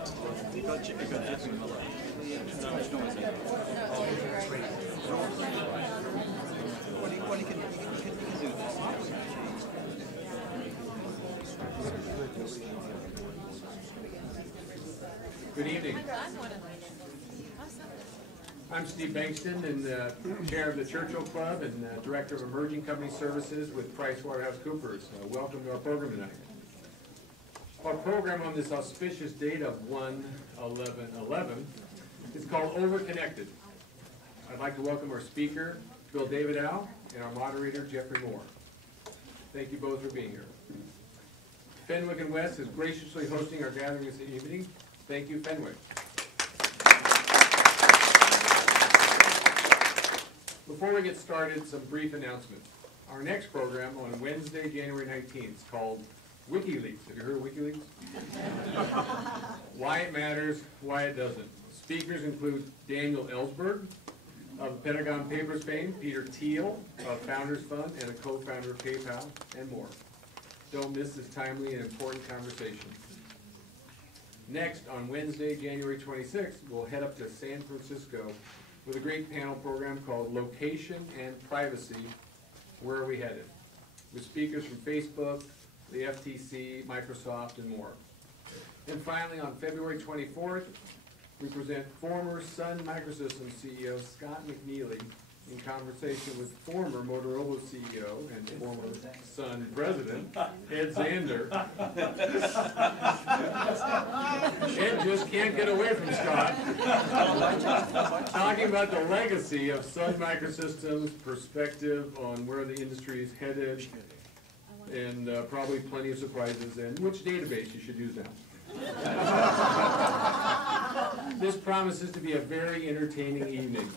Good evening. I'm Steve Bankston, and chair of the Churchill Club and director of Emerging Company Services with PricewaterhouseCoopers. Welcome to our program tonight. Our program on this auspicious date of 1/11/11 is called Overconnected. I'd like to welcome our speaker, Bill Davidow, and our moderator, Geoffrey Mohr. Thank you both for being here. Fenwick and West is graciously hosting our gathering this evening. Thank you, Fenwick. Before we get started, some brief announcements. Our next program on Wednesday, January 19th is called WikiLeaks. Have you heard of WikiLeaks? Why it matters, why it doesn't. Speakers include Daniel Ellsberg of Pentagon Papers fame, Peter Thiel of Founders Fund and a co-founder of PayPal, and more. Don't miss this timely and important conversation. Next, on Wednesday, January 26th, we'll head up to San Francisco with a great panel program called Location and Privacy, Where Are We Headed? With speakers from Facebook, the FTC, Microsoft, and more. And finally, on February 24th, we present former Sun Microsystems CEO Scott McNealy in conversation with former Motorola CEO and former Sun President Ed Zander. Ed just can't get away from Scott. Talking about the legacy of Sun Microsystems, perspective on where the industry is headed, and probably plenty of surprises, and which database you should use now. This promises to be a very entertaining evening.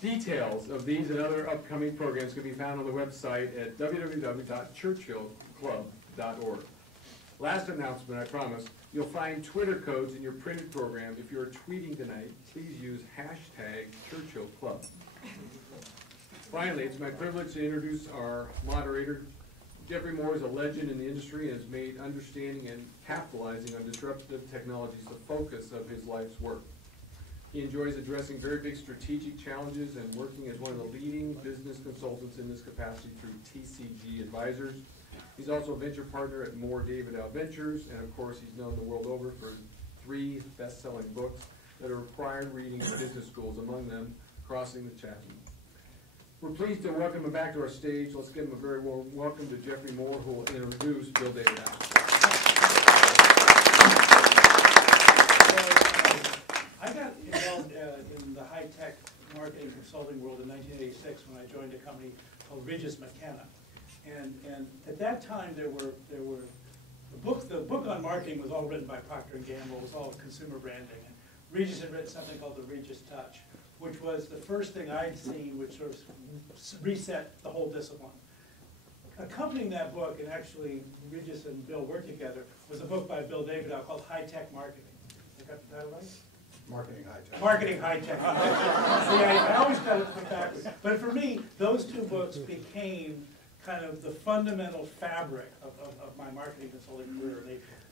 Details of these and other upcoming programs can be found on the website at www.churchillclub.org. Last announcement, I promise, you'll find Twitter codes in your printed program. If you're tweeting tonight, please use #ChurchillClub. Finally, it's my privilege to introduce our moderator. Geoffrey Mohr is a legend in the industry and has made understanding and capitalizing on disruptive technologies the focus of his life's work. He enjoys addressing very big strategic challenges and working as one of the leading business consultants in this capacity through TCG Advisors. He's also a venture partner at Mohr Davidow Ventures, and of course he's known the world over for 3 best-selling books that are required reading in business schools, among them Crossing the Chasm. We're pleased to welcome him back to our stage. Let's give him a very warm welcome to Geoffrey Mohr, who will introduce Bill Davidow. I got involved in the high-tech marketing consulting world in 1986 when I joined a company called Regis McKenna, and at that time the book on marketing was all written by Procter & Gamble. It was all consumer branding, and Regis had written something called the Regis Touch, which was the first thing I'd seen which sort of reset the whole discipline. Accompanying that book, and actually Regis and Bill worked together, was a book by Bill Davidow called High-Tech Marketing. I got that right? Marketing high-tech. Marketing high-tech. See, I always got it put backwards. But for me, those 2 books became kind of the fundamental fabric of my marketing consulting career.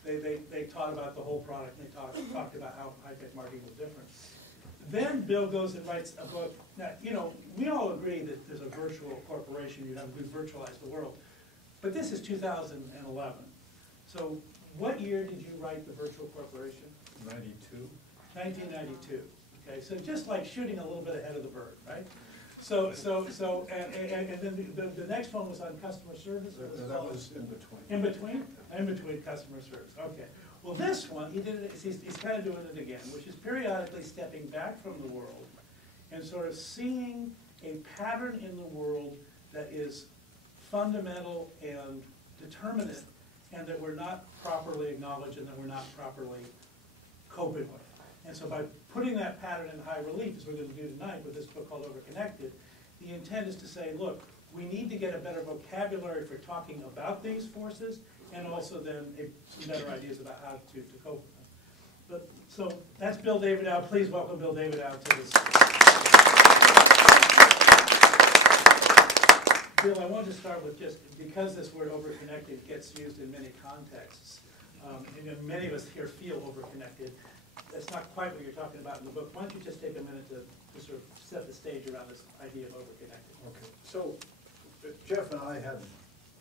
They taught about the whole product, and they talked about how high-tech marketing was different. Then Bill goes and writes a book. Now, you know, we all agree that there's a virtual corporation. You have to virtualize the world. But this is 2011. So what year did you write the virtual corporation? 92. 1992. Okay, so just like shooting a little bit ahead of the bird, right? And then the next one was on customer service. That was in between. In between? In between customer service. Okay. Well, this one, he did it. He's kind of doing it again, which is periodically stepping back from the world and sort of seeing a pattern in the world that is fundamental and determinate, and that we're not properly acknowledged and that we're not properly coping with. And so by putting that pattern in high relief, as we're going to do tonight with this book called Overconnected, the intent is to say, look, we need to get a better vocabulary for talking about these forces, and also then some better ideas about how to cope with them. But, so that's Bill Davidow. Please welcome Bill Davidow to this. Bill, I wanted to start with just, because this word overconnected gets used in many contexts, And then many of us here feel overconnected. That's not quite what you're talking about in the book. Why don't you just take a minute to sort of set the stage around this idea of overconnected? Okay, so Jeff and I had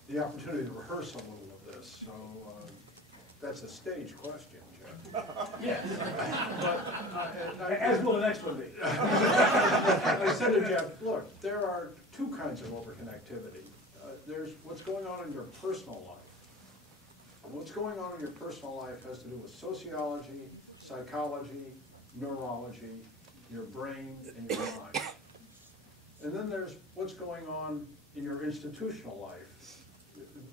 the opportunity to rehearse a little of this, so that's a stage question, Jeff. Yes. But, As will the next one be. I said to Jeff, look, there are two kinds of overconnectivity. There's what's going on in your personal life. And what's going on in your personal life has to do with sociology, psychology, neurology, your brain, and your mind. And then there's what's going on in your institutional life,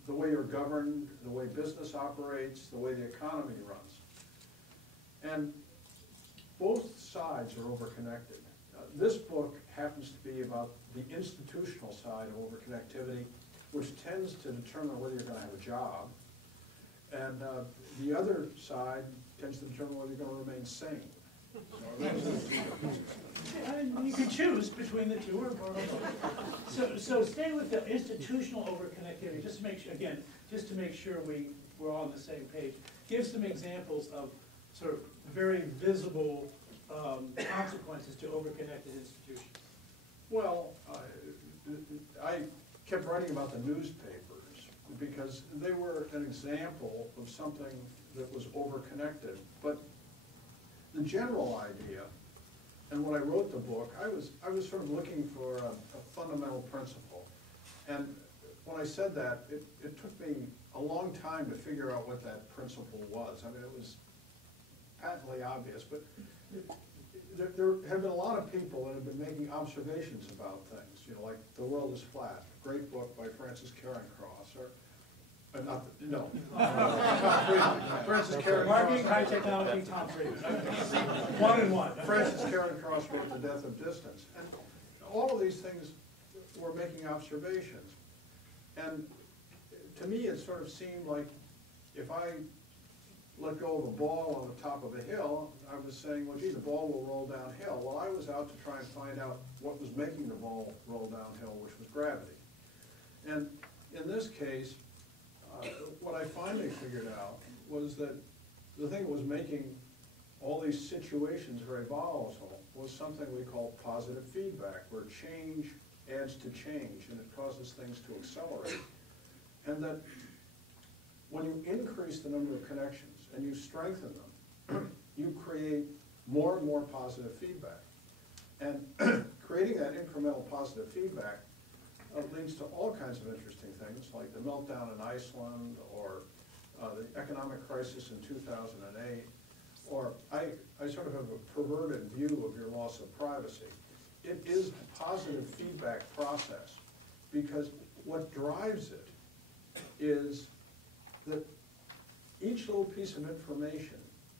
the way you're governed, the way business operates, the way the economy runs. And both sides are overconnected. This book happens to be about the institutional side of overconnectivity, which tends to determine whether you're going to have a job. And the other side tends to determine whether you're going to remain sane. You can choose between the two or both. So stay with the institutional overconnectivity, just to make sure, again, just to make sure we're all on the same page. Give some examples of sort of very visible consequences to overconnected institutions. Well, I kept writing about the newspapers because they were an example of something that was overconnected. But the general idea, and when I wrote the book, I was sort of looking for a fundamental principle. And when I said that, it took me a long time to figure out what that principle was. I mean, it was patently obvious, but there have been a lot of people that have been making observations about things, you know, like The World is Flat, a great book by Francis Carencross, or Francis Carencross. Marketing, high technology, Tom Friedman. One and one. Francis Carencross wrote The Death of Distance. And all of these things were making observations. And to me, it sort of seemed like if I let go of a ball on the top of a hill, I was saying, well, gee, the ball will roll downhill. Well, I was out to try and find out what was making the ball roll downhill, which was gravity. And in this case, what I finally figured out was that the thing that was making all these situations very volatile was something we call positive feedback, where change adds to change, and it causes things to accelerate. And that when you increase the number of connections and you strengthen them, you create more and more positive feedback. And creating that incremental positive feedback leads to all kinds of interesting things, like the meltdown in Iceland, or the economic crisis in 2008, or I sort of have a perverted view of your loss of privacy. It is a positive feedback process, because what drives it is that each little piece of information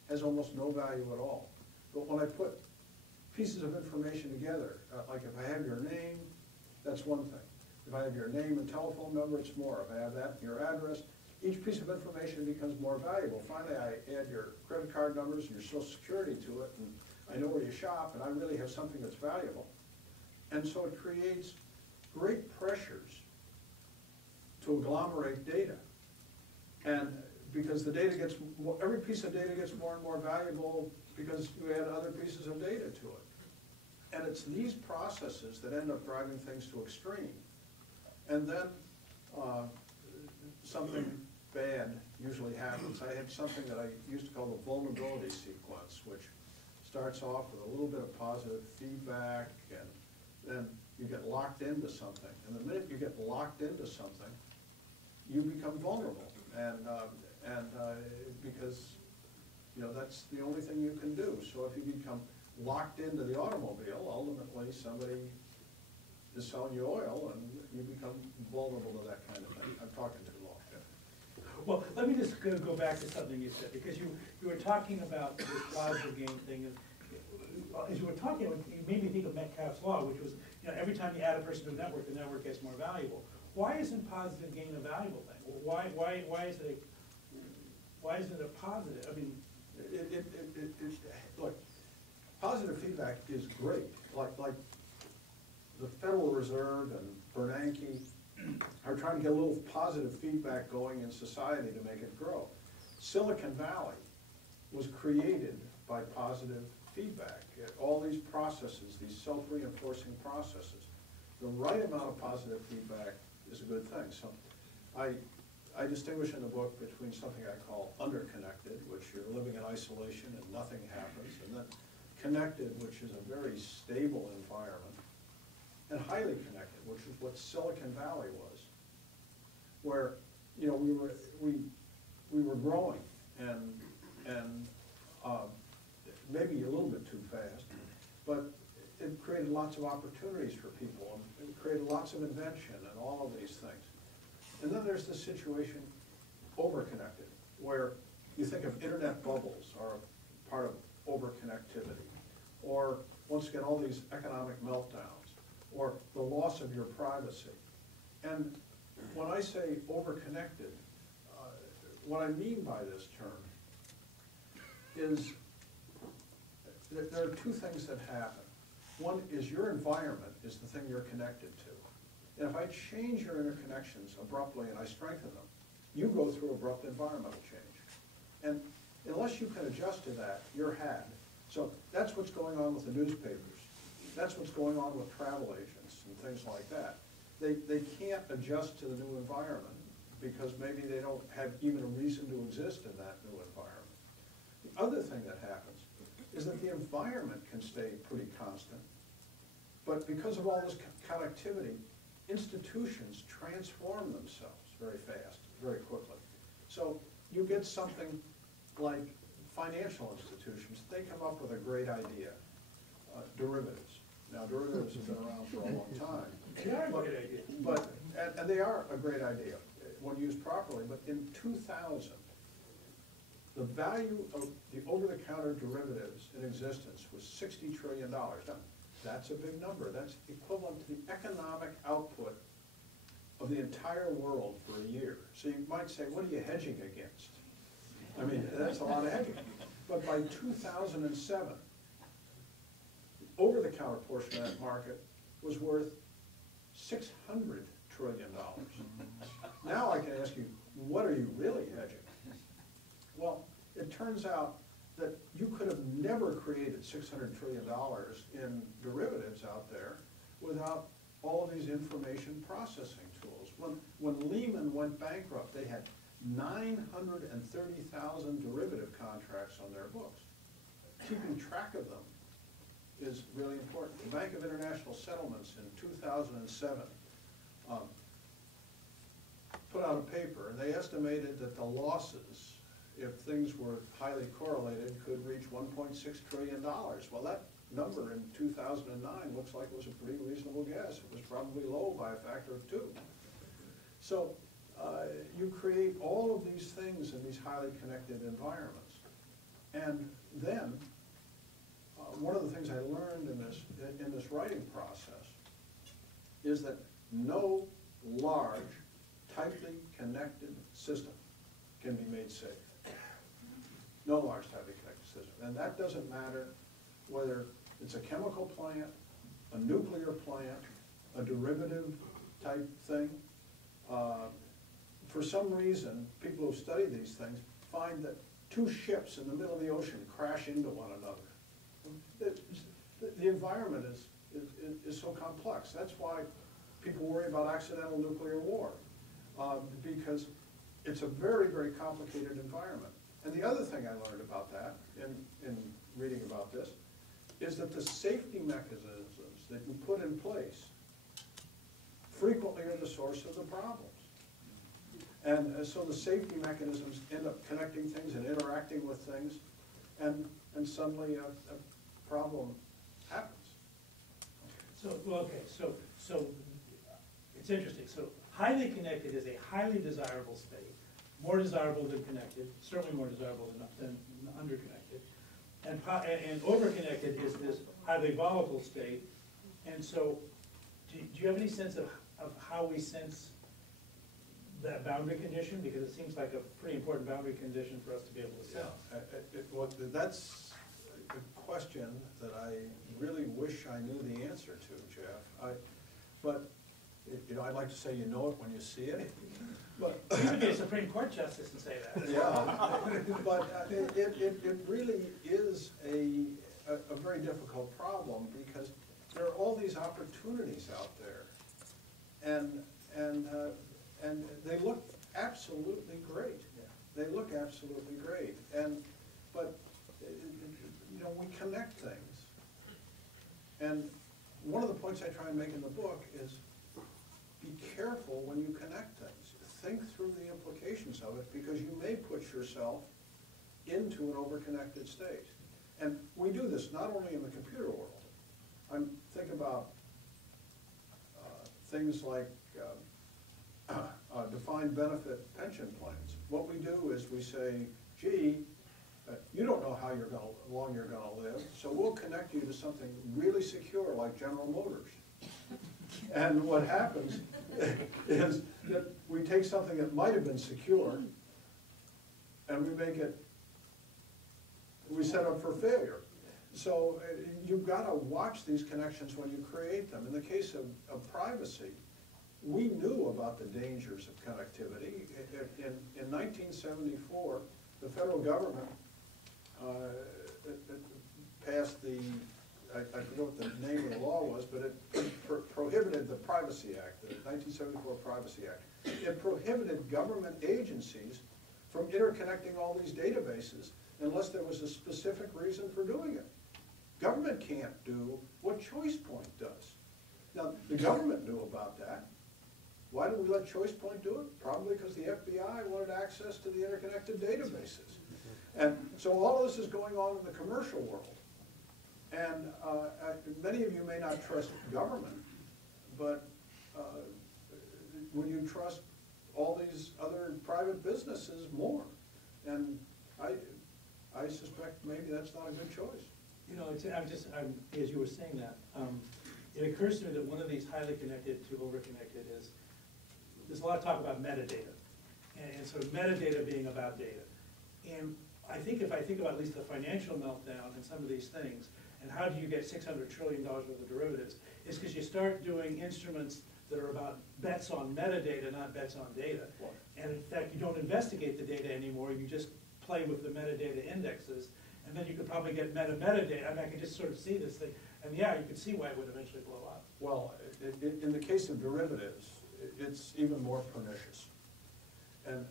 has almost no value at all. But when I put pieces of information together, like if I have your name, that's one thing. If I have your name and telephone number, it's more. If I have that, your address, each piece of information becomes more valuable. Finally, I add your credit card numbers and your social security to it, and I know where you shop, and I really have something that's valuable. And so it creates great pressures to agglomerate data. And because the data gets more, every piece of data gets more and more valuable because you add other pieces of data to it. And it's these processes that end up driving things to extreme. And then something bad usually happens. I had something that I used to call the vulnerability sequence, which starts off with a little bit of positive feedback, and then you get locked into something. And the minute you get locked into something, you become vulnerable. And because, you know, that's the only thing you can do. So if you become locked into the automobile, ultimately somebody is selling you oil, and you become vulnerable to that kind of thing. I'm talking too long. Well, let me just go back to something you said, because you were talking about this positive gain thing, and as you were talking, you made me think of Metcalfe's law, which was, you know, every time you add a person to a network, the network gets more valuable. Why isn't positive gain a valuable thing? Why isn't it a positive? I mean, look, positive feedback is great. Like the Federal Reserve and Bernanke are trying to get a little positive feedback going in society to make it grow. Silicon Valley was created by positive feedback. All these processes, these self-reinforcing processes, the right amount of positive feedback is a good thing. So I distinguish in the book between something I call underconnected, which you're living in isolation and nothing happens, and then connected, which is a very stable environment, and highly connected, which is what Silicon Valley was, where, you know, we were growing and maybe a little bit too fast, but it created lots of opportunities for people, and it created lots of invention and all of these things. And then there's this situation, overconnected, where you think of internet bubbles are part of overconnectivity, or once again, all these economic meltdowns, or the loss of your privacy. And when I say overconnected, what I mean by this term is that there are two things that happen. One is your environment is the thing you're connected to. And if I change your interconnections abruptly and I strengthen them, you go through abrupt environmental change. And unless you can adjust to that, you're had. So that's what's going on with the newspapers. That's what's going on with travel agents and things like that. They can't adjust to the new environment because maybe they don't have even a reason to exist in that new environment. The other thing that happens is that the environment can stay pretty constant, but because of all this connectivity, institutions transform themselves very fast, very quickly. So you get something like financial institutions, they come up with a great idea, derivatives. Now, derivatives have been around for a long time. They are a great idea. But, and they are a great idea when used properly, but in 2000, the value of the over-the-counter derivatives in existence was $60 trillion. Now, that's a big number. That's equivalent to the economic output of the entire world for a year. So you might say, what are you hedging against? I mean, that's a lot of hedging. But by 2007, the over-the-counter portion of that market was worth $600 trillion. Now I can ask you, what are you really hedging? Well, it turns out that you could have never created $600 trillion in derivatives out there without all of these information processing tools. When Lehman went bankrupt, they had 930,000 derivative contracts on their books. Keeping track of them is really important. The Bank of International Settlements in 2007 put out a paper, and they estimated that the losses, if things were highly correlated, could reach $1.6 trillion. Well, that number in 2009 looks like it was a pretty reasonable guess. It was probably low by a factor of 2. So you create all of these things in these highly connected environments. And then one of the things I learned in this writing process is that no large, tightly connected system can be made safe. No large, tightly connected system. And that doesn't matter whether it's a chemical plant, a nuclear plant, a derivative type thing. For some reason, people who study these things find that two ships in the middle of the ocean crash into one another. The environment is so complex. That's why people worry about accidental nuclear war, because it's a very, very complicated environment. And the other thing I learned about that in reading about this is that the safety mechanisms that you put in place frequently are the source of the problems. And so the safety mechanisms end up connecting things and interacting with things, and suddenly a problem happens. So, well, okay, so it's interesting. So highly connected is a highly desirable state, more desirable than connected, certainly more desirable than underconnected. And overconnected is this highly volatile state. And so do you have any sense of how we sense that boundary condition? Because it seems like a pretty important boundary condition for us to be able to sense. That's a question that I really wish I knew the answer to, Jeff. But You know, I'd like to say you know it when you see it, but. You could be a Supreme Court justice and say that. Yeah, but it really is a very difficult problem, because there are all these opportunities out there. And they look absolutely great. They look absolutely great. But you know, we connect things. And one of the points I try and make in the book is, be careful when you connect things. Think through the implications of it, because you may put yourself into an overconnected state. And we do this not only in the computer world. Think about things like defined benefit pension plans. What we do is we say, gee, you don't know how long you're going to live, so we'll connect you to something really secure like General Motors. And what happens is that we take something that might have been secure and we set up for failure. So you've got to watch these connections when you create them. In the case of privacy, we knew about the dangers of connectivity. In 1974, the federal government passed I forget what the name of the law was, but it prohibited the Privacy Act, the 1974 Privacy Act. It prohibited government agencies from interconnecting all these databases unless there was a specific reason for doing it. Government can't do what ChoicePoint does. Now, the government knew about that. Why did we let ChoicePoint do it? Probably because the FBI wanted access to the interconnected databases. And so all of this is going on in the commercial world. And many of you may not trust government, but when you trust all these other private businesses more, and I suspect maybe that's not a good choice. You know, as you were saying that, it occurs to me that one of these highly connected to overconnected is, there's a lot of talk about metadata, and sort of metadata being about data. And I think if I think about at least the financial meltdown and some of these things, and how do you get $600 trillion worth of derivatives, is because you start doing instruments that are about bets on metadata, not bets on data. And in fact, you don't investigate the data anymore, you just play with the metadata indexes, and then you could probably get metadata. I mean, I could just sort of see this thing, and yeah, you could see why it would eventually blow up. Well, in the case of derivatives, it's even more pernicious. And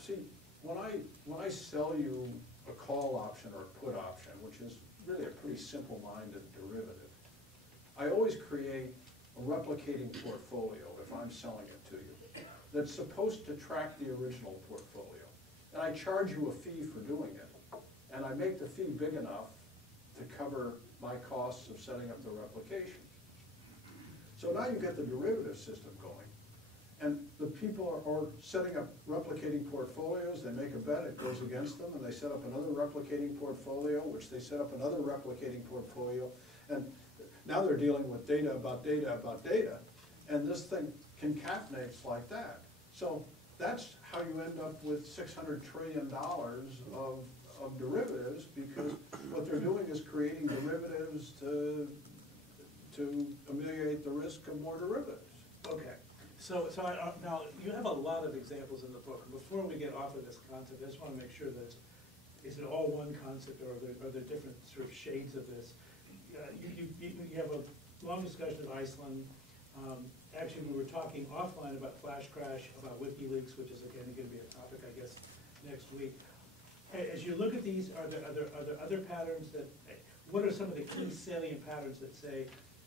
see, when I sell you a call option or a put option, which is really a pretty simple-minded derivative, I always create a replicating portfolio, if I'm selling it to you, that's supposed to track the original portfolio. And I charge you a fee for doing it. And I make the fee big enough to cover my costs of setting up the replication. So now you get the derivative system going. And the people are setting up replicating portfolios, they make a bet, it goes against them, and they set up another replicating portfolio, which they set up another replicating portfolio, and now they're dealing with data about data about data, and this thing concatenates like that. So that's how you end up with $600 trillion of derivatives, because what they're doing is creating derivatives to ameliorate the risk of more derivatives. Okay. So now, you have a lot of examples in the book. Before we get off of this concept, I just want to make sure that is it all one concept, or are there different sort of shades of this? You have a long discussion of Iceland. Actually, we were talking offline about Flash Crash, about WikiLeaks, which is again going to be a topic, I guess, next week. As you look at these, are there other patterns that? What are some of the key salient patterns that say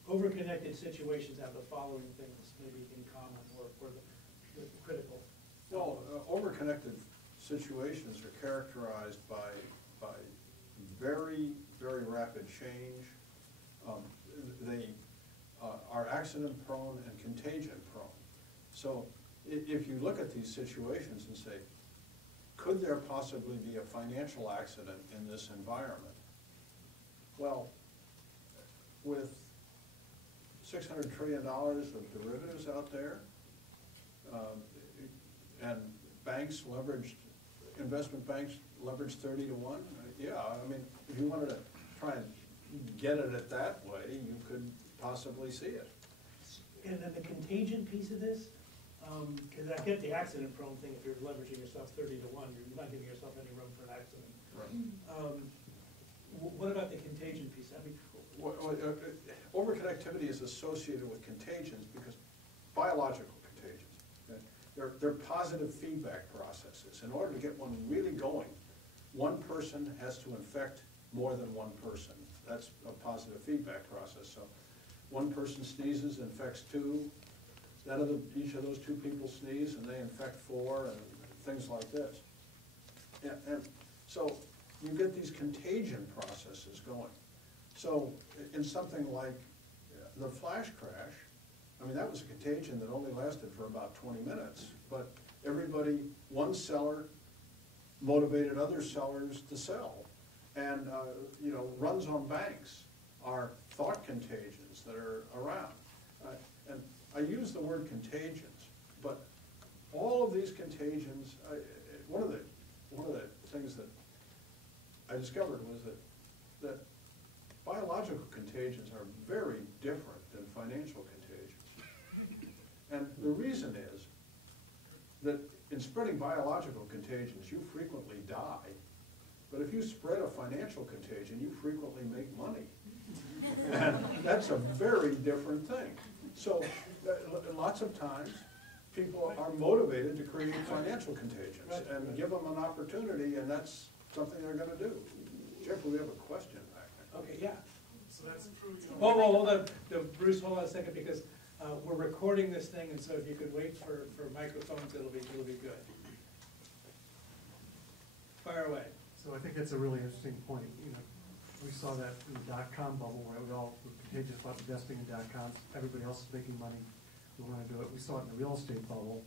overconnected situations have the following things maybe in common, or the critical? Well, overconnected situations are characterized by very, very rapid change. They are accident prone and contagion prone. So if you look at these situations and say, could there possibly be a financial accident in this environment? Well, with $600 trillion of derivatives out there, and banks leveraged, investment banks leveraged 30 to 1, yeah, I mean, if you wanted to try and get at it that way, you could possibly see it. and then the contagion piece of this, because I get the accident prone thing, if you're leveraging yourself 30 to 1, you're not giving yourself any room for an accident. Right. What about the contagion piece? I mean, Overconnectivity is associated with contagions because biological contagions. Okay? They're positive feedback processes. In order to get one really going, one person has to infect more than one person. That's a positive feedback process. So one person sneezes, infects 2, then each of those 2 people sneeze and they infect 4, and things like this. And so you get these contagion processes going. So in something like the flash crash, I mean, that was a contagion that only lasted for about 20 minutes, but everybody, one seller motivated other sellers to sell. And, you know, runs on banks are thought contagions that are around. And I use the word contagions, but all of these contagions, one of the things that I discovered was that biological contagions are very different than financial contagions. And the reason is that in spreading biological contagions, you frequently die. But if you spread a financial contagion, you frequently make money. And that's a very different thing. So lots of times, people are motivated to create financial contagions and give them an opportunity, and that's something they're going to do. Geoffrey, we have a question back there. okay, yeah. So that's true. Oh, hold on, Bruce, hold on a second, because we're recording this thing, and so if you could wait for microphones, it'll be good. Fire away. So I think that's a really interesting point. You know, we saw that in the dot-com bubble where we all were contagious about investing in dot-coms. Everybody else is making money. We want to do it. We saw it in the real estate bubble.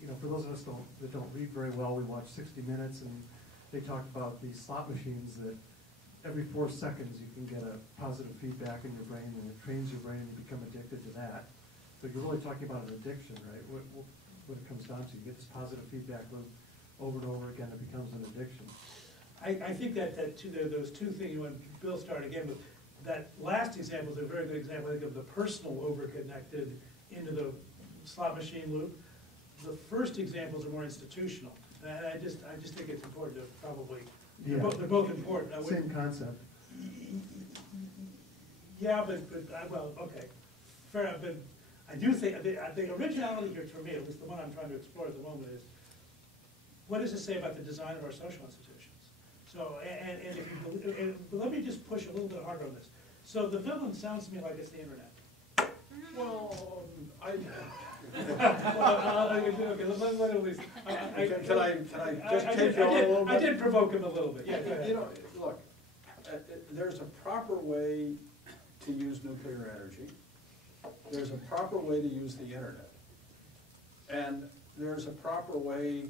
You know, for those of us that don't read very well, we watch 60 Minutes, and they talk about these slot machines that every 4 seconds you can get a positive feedback in your brain, and it trains your brain, and you become addicted to that. So you're really talking about an addiction, right? What it comes down to, you get this positive feedback loop over and over again, it becomes an addiction. I think that those 2 things, when Bill started again, with that last example is a very good example, I think, of the personal overconnected into the slot machine loop. The first examples are more institutional. And I just think it's important to probably, Yeah. they're both important. Same concept. Yeah, but well, okay, fair enough, but I do think, the originality here, for me, at least the one I'm trying to explore at the moment, is what does it say about the design of our social institutions? So, and if you, let me just push a little bit harder on this. So the villain sounds to me like it's the internet. Well, Can I just take you on a little bit? I did provoke him a little bit, yeah, go ahead. You know, look, there's a proper way to use nuclear energy. There's a proper way to use the internet. And there's a proper way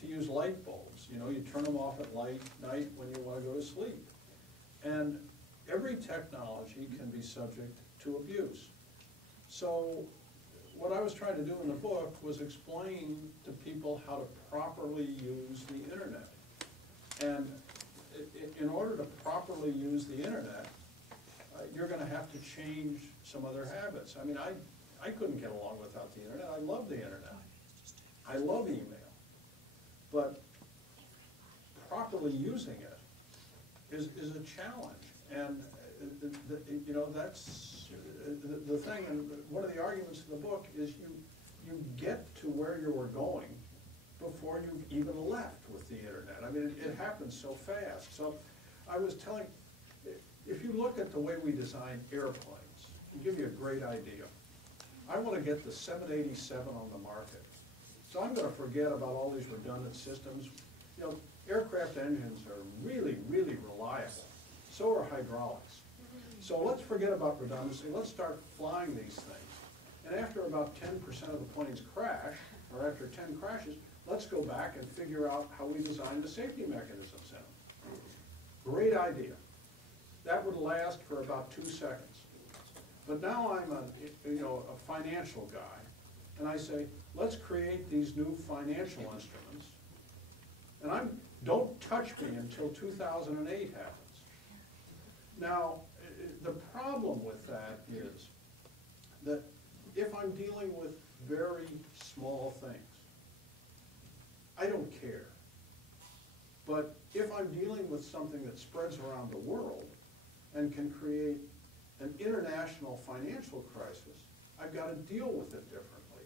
to use light bulbs. You know, you turn them off at night when you want to go to sleep. And every technology can be subject to abuse. So what I was trying to do in the book was explain to people how to properly use the internet. And in order to properly use the internet, you're going to have to change some other habits. I mean, I couldn't get along without the internet. I love the internet. I love email. But properly using it is a challenge. And you know, that's the thing. And one of the arguments in the book is you get to where you were going before you've even left with the internet. I mean, it happens so fast. So I was telling, if you look at the way we design airplanes, I'll give you a great idea. I want to get the 787 on the market. So I'm going to forget about all these redundant systems. You know, aircraft engines are really, really reliable. So are hydraulics. So let's forget about redundancy. Let's start flying these things. And after about 10% of the planes crash, or after 10 crashes, let's go back and figure out how we designed the safety mechanisms in them. Great idea. That would last for about 2 seconds. But now I'm a financial guy, and I say, let's create these new financial instruments, and don't touch me until 2008 happens. Now, the problem with that is that if I'm dealing with very small things, I don't care. But if I'm dealing with something that spreads around the world and can create an international financial crisis, I've got to deal with it differently.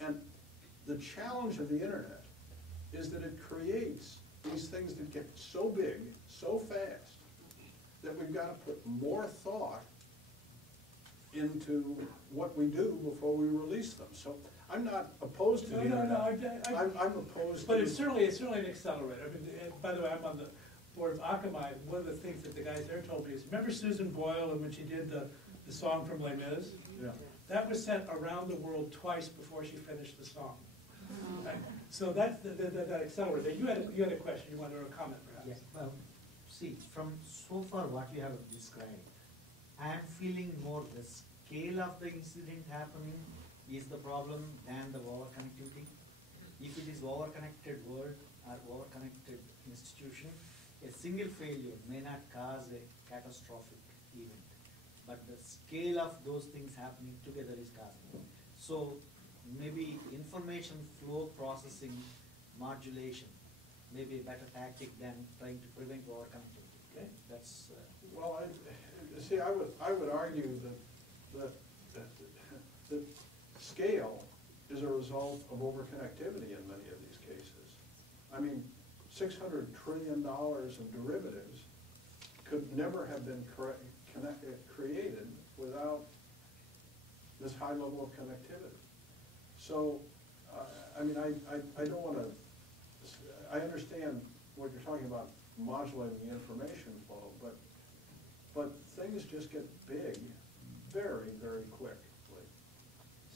And the challenge of the internet is that it creates these things that get so big, so fast, that we've got to put more thought into what we do before we release them. So I'm not opposed to the internet. I'm opposed to. But it's certainly an accelerator. I mean, by the way, I'm on the board of Akamai. One of the things that the guys there told me is, remember Susan Boyle and when she did the song from Les Mis? Yeah. That was sent around the world twice before she finished the song. Right? So that's that accelerator. You had a question, you wanted a comment perhaps? Yes, well, see, from so far what you have described, I am feeling more the scale of the incident happening is the problem than the over-connectivity. If it is over-connected world or over-connected institution, a single failure may not cause a catastrophic event, but the scale of those things happening together is causing it. So maybe information flow processing modulation may be a better tactic than trying to prevent over-connectivity. Okay, that's. Well, see, I would argue that scale is a result of overconnectivity in many of these cases. I mean, $600 trillion of derivatives could never have been created without this high level of connectivity. So, I mean, I don't want to, I understand what you're talking about, modulating the information flow, but things just get big very, very quickly.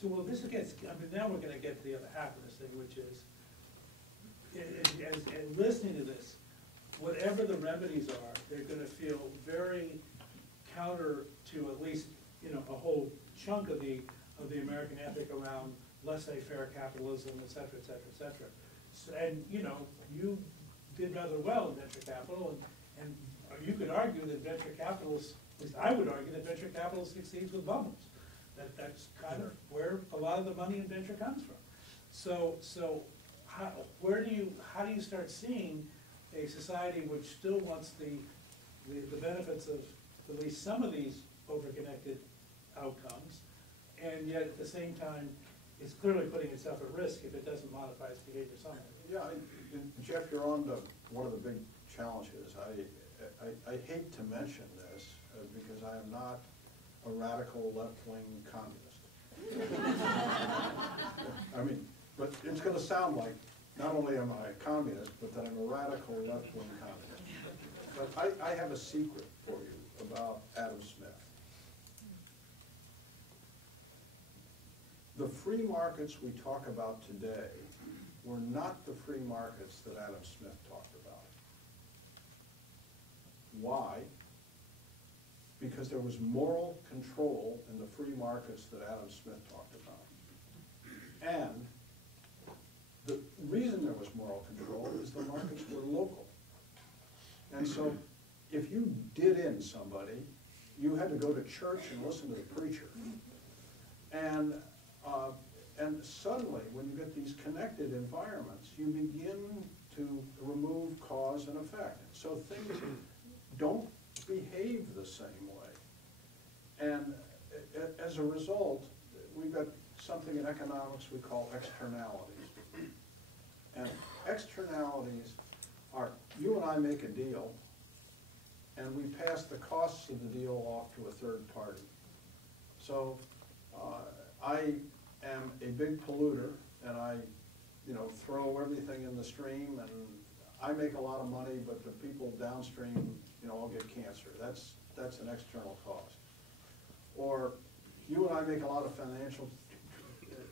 So well, this gets, I mean, now we're going to get to the other half of this thing, which is, as listening to this, whatever the remedies are, they're going to feel very counter to at least, you know, a whole chunk of the American ethic around laissez-faire capitalism, et cetera, et cetera, et cetera. So, and you know, you did rather well in venture capital, and you could argue that venture capitalists, at least I would argue that venture capital succeeds with bubbles. That's kind of where a lot of the money in venture comes from. So how do you start seeing a society which still wants the benefits of at least some of these overconnected outcomes, and yet at the same time is clearly putting itself at risk if it doesn't modify its behavior somehow? Yeah, Jeff, you're on to one of the big challenges. I hate to mention this because I am not a radical left-wing communist. I mean, but it's going to sound like not only am I a communist, but that I'm a radical left-wing communist. But I have a secret for you about Adam Smith. The free markets we talk about today were not the free markets that Adam Smith talked about. Why? Because there was moral control in the free markets that Adam Smith talked about. And the reason there was moral control is the markets were local. And so if you did in somebody, you had to go to church and listen to the preacher. And suddenly, when you get these connected environments, you begin to remove cause and effect. So things don't behave the same way. And as a result, we've got something in economics we call externalities. And externalities are, you and I make a deal, and we pass the costs of the deal off to a third party. So I am a big polluter, and I, you know, throw everything in the stream, and I make a lot of money, but the people downstream, you know, all get cancer. That's an external cost. Or you and I make a lot of financial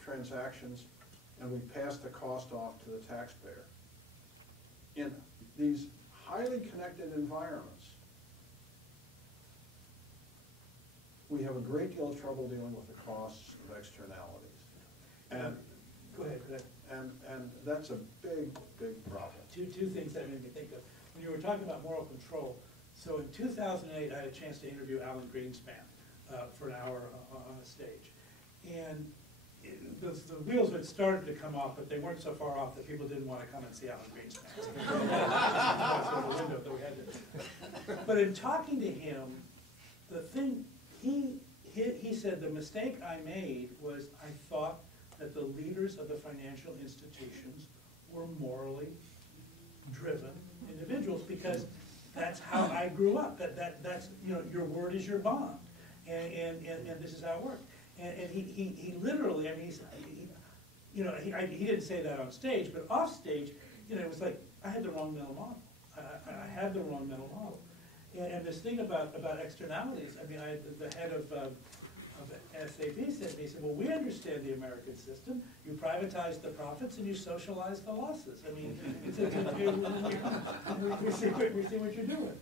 transactions, and we pass the cost off to the taxpayer. In these highly connected environments, we have a great deal of trouble dealing with the costs of externalities. And Go ahead. and that's a big, big problem. Two things that made me think of. When you were talking about moral control, so in 2008, I had a chance to interview Alan Greenspan for an hour on a stage. And the wheels had started to come off, but they weren't so far off that people didn't want to come and see Alan Greenspan's. That's the window that we had to. But in talking to him, the thing, he said, the mistake I made was I thought that the leaders of the financial institutions were morally driven individuals, because that's how I grew up. That's, you know, your word is your bond, and this is how it worked. And he literally, I mean, he didn't say that on stage, but off stage, you know, it was like, I had the wrong mental model. I had the wrong mental model. And this thing about externalities, I mean, the head of SAP said to me, he said, well, we understand the American system. You privatize the profits and you socialize the losses. I mean, we see what you're doing.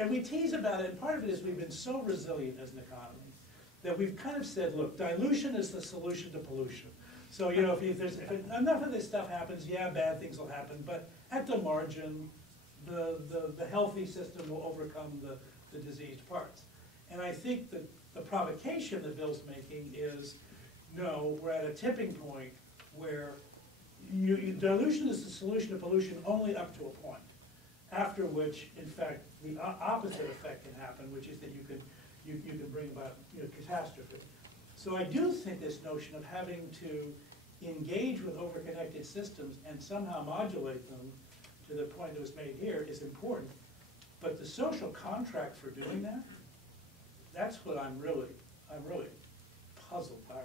And we tease about it, and part of it is we've been so resilient as an economy that we've kind of said, look, dilution is the solution to pollution. So, you know, if enough of this stuff happens, yeah, bad things will happen, but at the margin, the healthy system will overcome the diseased parts. And I think that the provocation that Bill's making is, no, we're at a tipping point where dilution is the solution to pollution only up to a point, after which, in fact, the opposite effect can happen, which is that you can bring about, you know, catastrophe. So I do think this notion of having to engage with overconnected systems and somehow modulate them to the point that was made here is important. But the social contract for doing that, that's what I'm really puzzled by.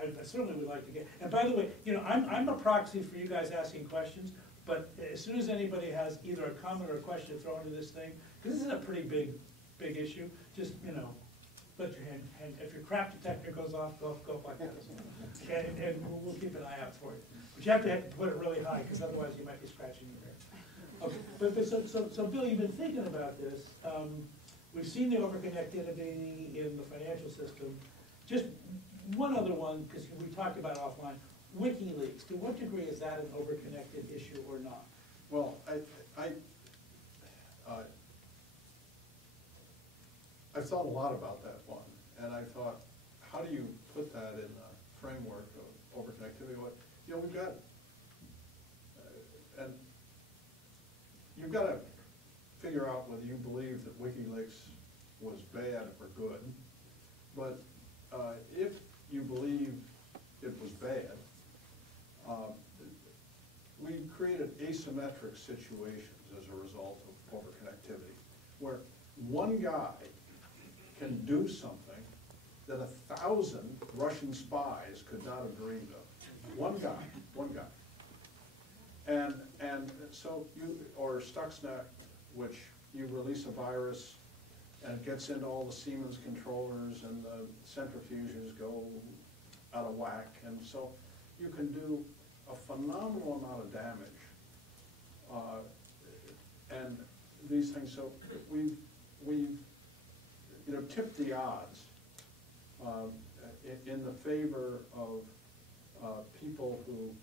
I certainly would like to get. And by the way, you know, I'm a proxy for you guys asking questions. But as soon as anybody has either a comment or a question to throw into this thing, because this is a pretty big issue, just, you know, let your hand if your crap detector goes off, go like this. Okay, and we'll keep an eye out for it. But you have to put it really high, because otherwise you might be scratching your ear. Okay, so Bill, you've been thinking about this. We've seen the overconnectivity in the financial system. Just one other one, because we talked about it offline. WikiLeaks, to what degree is that an overconnected issue or not? Well, I've thought a lot about that one, and I thought, how do you put that in the framework of overconnectivity? You know, we've got, and you've got to figure out whether you believe that WikiLeaks was bad or good, but if you believe it was bad, we created asymmetric situations as a result of overconnectivity, where one guy can do something that 1,000 Russian spies could not have dreamed of. One guy. And so or Stuxnet, which you release a virus and it gets into all the Siemens controllers and the centrifuges go out of whack, and so you can do a phenomenal amount of damage. And these things, so we've you know, tipped the odds in the favor of people who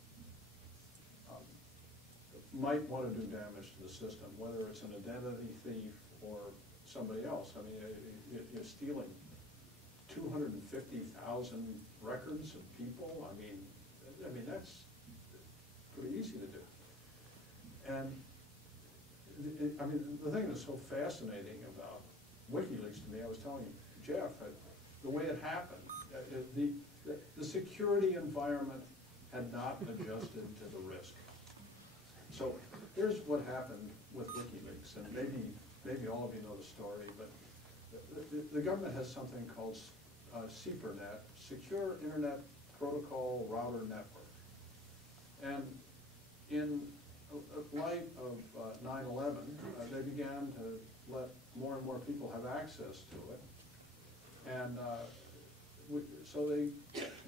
might want to do damage to the system, whether it's an identity thief or somebody else. I mean, you're stealing 250,000 records of people. I mean that's pretty easy to do. And I mean, the thing that's so fascinating about WikiLeaks to me, I was telling you, Jeff, the way it happened, the security environment had not adjusted to the risk. So here's what happened with WikiLeaks, and maybe all of you know the story, but the government has something called SIPRNet, Secure Internet Protocol Router Network. And in light of 9/11, they began to let more and more people have access to it. And so they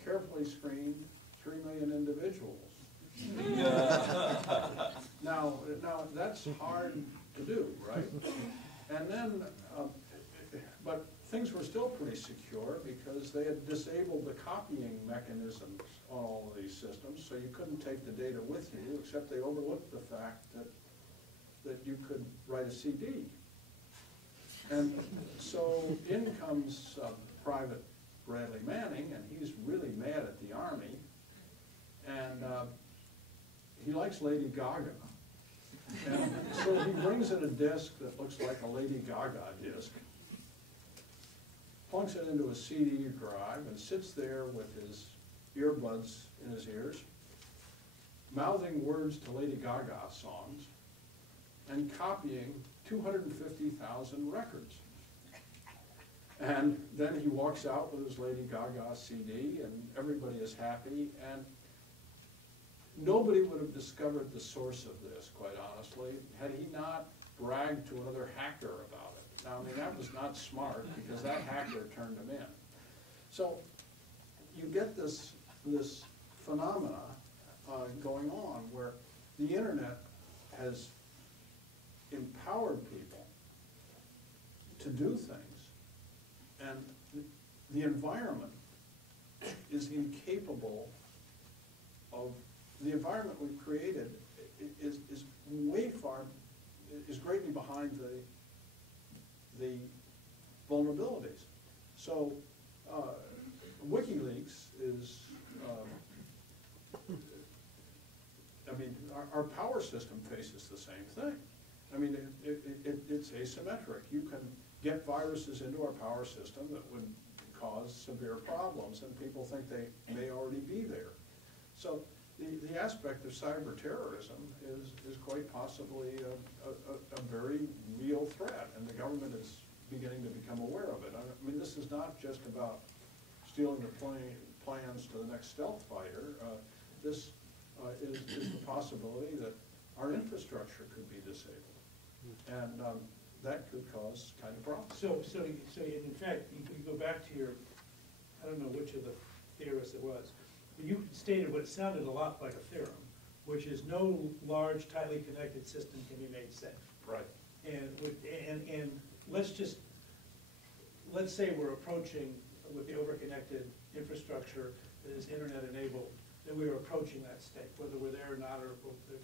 carefully screened 3 million individuals. Now that's hard to do, right? And then, but things were still pretty secure because they had disabled the copying mechanisms on all of these systems, so you couldn't take the data with you, except they overlooked the fact that you could write a CD. And so in comes private Bradley Manning, and he's really mad at the Army, and he likes Lady Gaga. And so he brings in a disc that looks like a Lady Gaga disc, plunks it into a CD drive, and sits there with his earbuds in his ears, mouthing words to Lady Gaga songs, and copying 250,000 records. And then he walks out with his Lady Gaga CD, and everybody is happy, and nobody would have discovered the source of this, quite honestly, had he not bragged to another hacker about it. Now, I mean, that was not smart, because that hacker turned him in. So you get this phenomena going on where the internet has empowered people to do things, and the environment is incapable of, the environment we've created is way far, is greatly behind the vulnerabilities. So WikiLeaks is, I mean, our power system faces the same thing. I mean, it's asymmetric. You can get viruses into our power system that would cause severe problems, and people think they may already be there. So the aspect of cyber terrorism is quite possibly a very real threat, and the government is beginning to become aware of it. I mean, this is not just about stealing the plans to the next stealth fighter. This is the possibility that our infrastructure could be disabled, and that could cause kind of problems. So in fact, you go back to your, I don't know which of the theorists it was, but you stated what sounded a lot like a theorem, which is no large, tightly connected system can be made safe. Right. And let's say we're approaching with the overconnected infrastructure that is internet enabled, that we are approaching that state, whether we're there or not,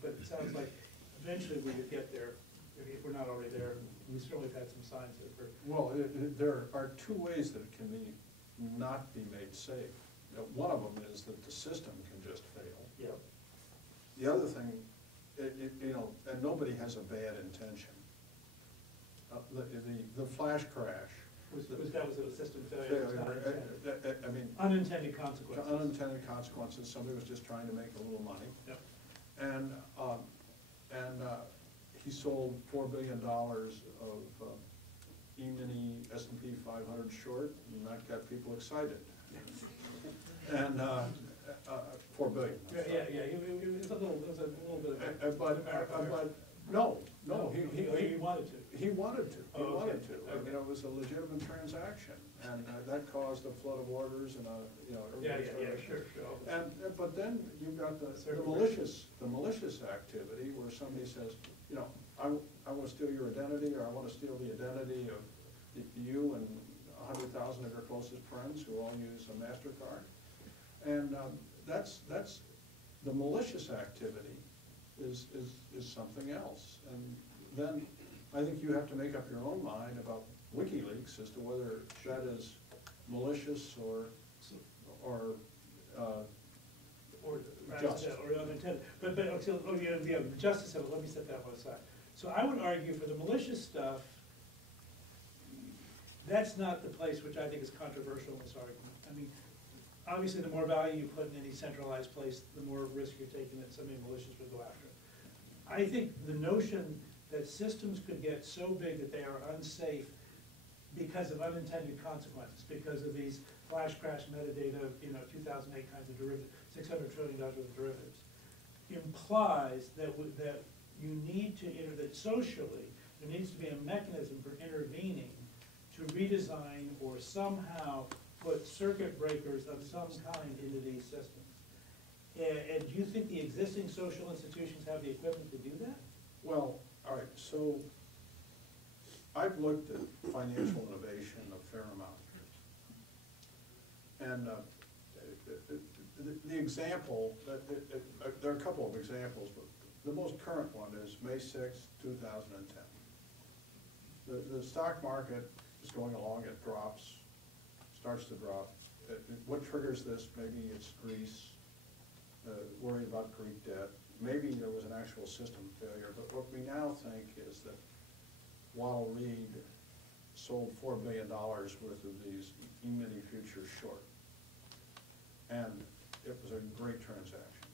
but it sounds like eventually we would get there, if we're not already there. We certainly have had some signs that we're. Well, there are two ways that it can not be made safe. One of them is that the system can just fail. Yeah. The other thing, you know, and nobody has a bad intention. The flash crash. That was a system failure. It was not intended. I mean, Unintended consequences. Unintended consequences. Somebody was just trying to make a little money. Yep. And he sold $4 billion of E-mini S&P 500 short, and that got people excited. And $4 billion. Yeah. It was a little bit of. But no, he wanted to. He wanted to. He Oh, okay. wanted to. I Okay. mean, it was a legitimate transaction, and that caused a flood of orders and Yeah, everybody. sure. And but then you've got the malicious activity where somebody says, you know, I want to steal your identity, or I want to steal the identity of you and 100,000 of your closest friends who all use a MasterCard, and that's the malicious activity is something else, and then I think you have to make up your own mind about WikiLeaks as to whether that is malicious or just. Or unintended. But the justice of it, let me set that one aside. So I would argue for the malicious stuff, that's not the place which I think is controversial in this argument. I mean, obviously the more value you put in any centralized place, the more risk you're taking that somebody malicious would go after it. I think the notion that systems could get so big that they are unsafe because of unintended consequences, because of these flash crash metadata, 2008 kinds of derivatives, $600 trillion worth of derivatives, implies that you need to that socially, there needs to be a mechanism for intervening to redesign or somehow put circuit breakers of some kind into these systems. And do you think the existing social institutions have the equipment to do that? Well, all right, so I've looked at financial innovation a fair amount. And the example, there are a couple of examples, but the most current one is May 6, 2010. The stock market is going along, it drops, starts to drop, what triggers this? Maybe it's Greece, worried about Greek debt. Maybe there was an actual system failure, but what we now think is that Waddle Reed sold $4 billion worth of these E-mini futures short. And it was a great transaction.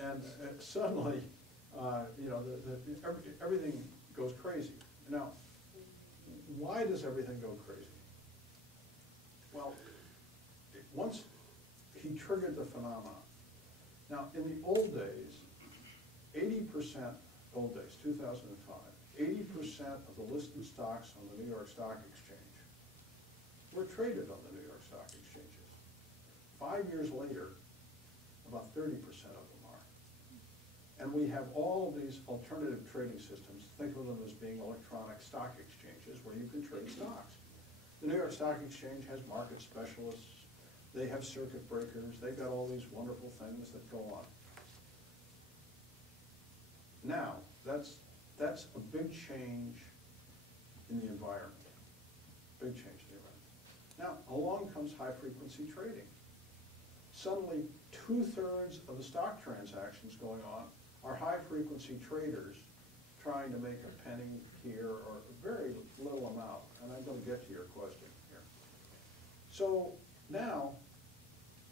And suddenly, you know, everything goes crazy. Now, why does everything go crazy? Well, once he triggered the phenomenon. Now, in the old days, 80%, old days, 2005, 80% of the listed stocks on the New York Stock Exchange were traded on the New York Stock Exchanges. 5 years later, about 30% of them are. And we have all of these alternative trading systems. Think of them as being electronic stock exchanges where you can trade stocks. The New York Stock Exchange has market specialists. They have circuit breakers. They've got all these wonderful things that go on. Now, that's a big change in the environment. Big change in the environment. Now, along comes high-frequency trading. Suddenly, 2/3 of the stock transactions going on are high-frequency traders trying to make a penny here or a very little amount. And I'm going to get to your question here. So now,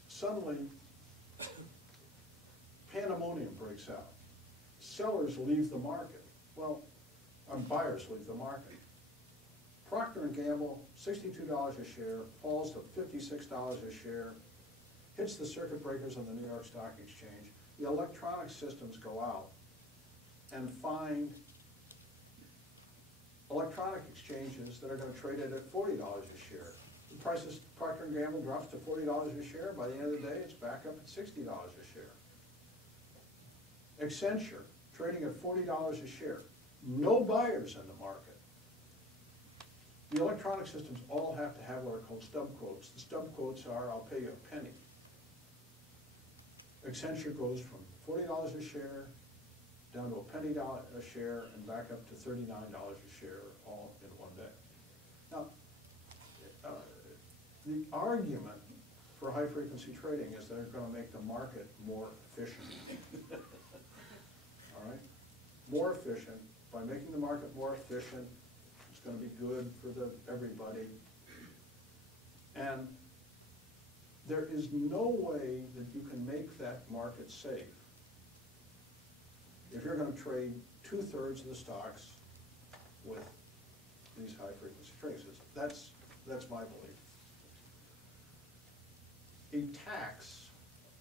suddenly, pandemonium breaks out. Sellers leave the market. Well, buyers leave the market. Procter & Gamble, $62 a share, falls to $56 a share, hits the circuit breakers on the New York Stock Exchange. The electronic systems go out and find electronic exchanges that are going to trade it at $40 a share. The price of Procter & Gamble drops to $40 a share. By the end of the day, it's back up at $60 a share. Accenture, trading at $40 a share. No buyers in the market. The electronic systems all have to have what are called stub quotes. The stub quotes are, I'll pay you a penny. Accenture goes from $40 a share down to a penny a share and back up to $39 a share all in one day. Now, the argument for high-frequency trading is they're going to make the market more efficient. All right? More efficient. By making the market more efficient, it's going to be good for everybody. And there is no way that you can make that market safe if you're going to trade 2/3 of the stocks with these high-frequency trades. That's my belief. A tax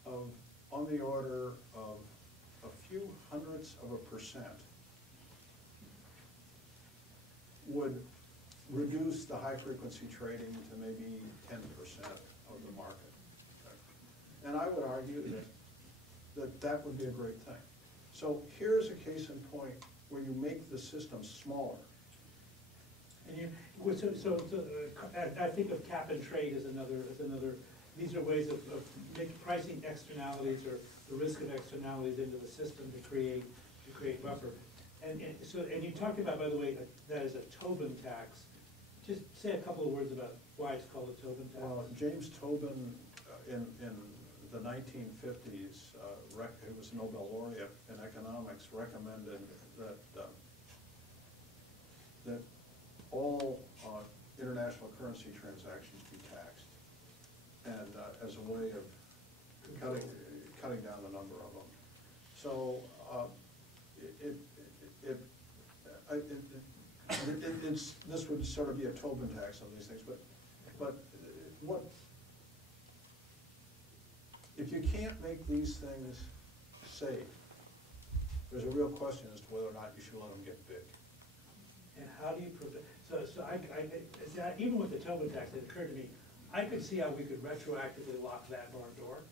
of on the order of a few hundredths of a percent would reduce the high-frequency trading to maybe 10% of the market. And I would argue that would be a great thing. So here's a case in point where you make the system smaller. And I think of cap and trade as another. These are ways of making pricing externalities or the risk of externalities into the system to create buffer. And you talked about, by the way, that is a Tobin tax. Just say a couple of words about why it's called a Tobin tax. Well, James Tobin in the 1950s, who was a Nobel laureate in economics, recommended that all international currency transactions be taxed, and as a way of cutting down the number of them. So this would sort of be a Tobin tax on these things, but what if you can't make these things safe? There's a real question as to whether or not you should let them get big. And how do you prevent? Even with the Tobin tax, it occurred to me, I could see how we could retroactively lock that barn door.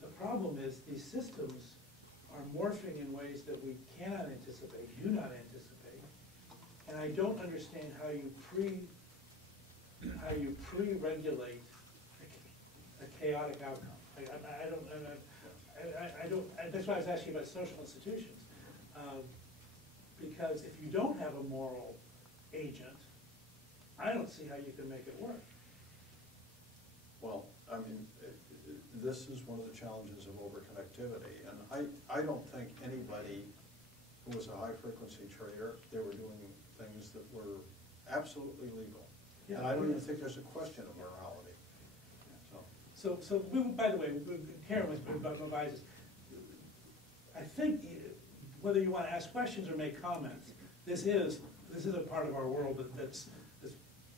The problem is these systems are morphing in ways that we cannot anticipate, do not anticipate, and I don't understand how you pre-regulate a chaotic outcome. That's why I was asking about social institutions, because if you don't have a moral agent, I don't see how you can make it work. Well, I mean, this is one of the challenges of overconnectivity, and I don't think anybody who was a high-frequency trader, they were doing things that were absolutely legal. And I don't even think there's a question of morality, so. So by the way, Karen was advised. I think whether you want to ask questions or make comments, this is a part of our world that's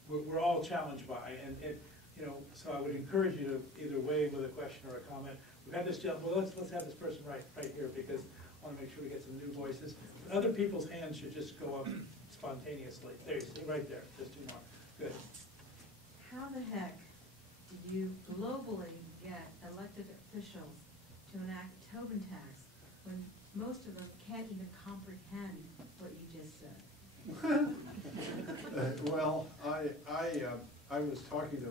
we're all challenged by, and you know, so I would encourage you to either wave with a question or a comment. We've had this gentleman. Well, let's have this person right here, because I want to make sure we get some new voices. Other people's hands should just go up spontaneously. There you see, right there. Just two more. Good. How the heck do you globally get elected officials to enact Tobin tax when most of them can't even comprehend what you just said? Well, I was talking to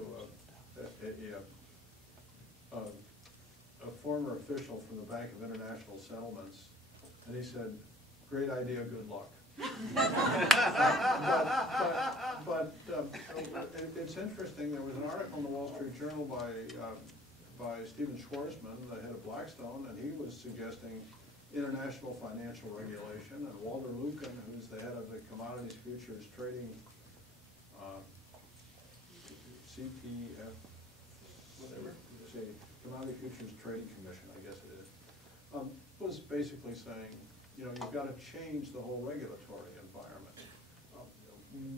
a former official from the Bank of International Settlements, and he said, "Great idea, good luck." but it's interesting. There was an article in the Wall Street Journal by Stephen Schwarzman, the head of Blackstone, and he was suggesting international financial regulation, and Walter Lucan, who's the head of the Commodities Futures Trading, CTF, whatever, Commodity Futures Trading Commission, I guess it is, was basically saying, you know, you've got to change the whole regulatory environment.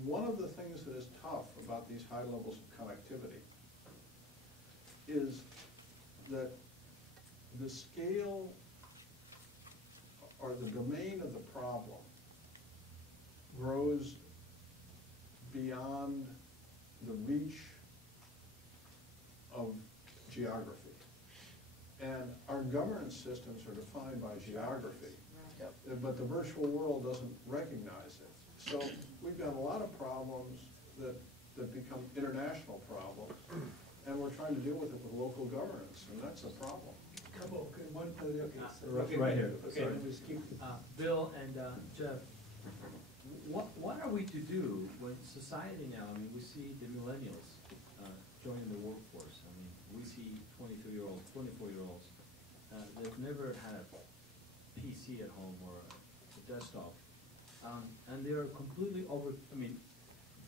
One of the things that is tough about these high levels of connectivity is that the scale or the domain of the problem grows beyond the reach of geography. And our governance systems are defined by geography, but the virtual world doesn't recognize it. So we've got a lot of problems that become international problems, and we're trying to deal with it with local governance, and that's a problem. Couple, one, okay. Right here. Okay, Sorry. let me just keep. Bill and Jeff, what are we to do when society now, I mean, we see the millennials joining the workforce. I mean, we see 23-year-olds, 24-year-olds, they've never had a PC at home or a desktop, and they're completely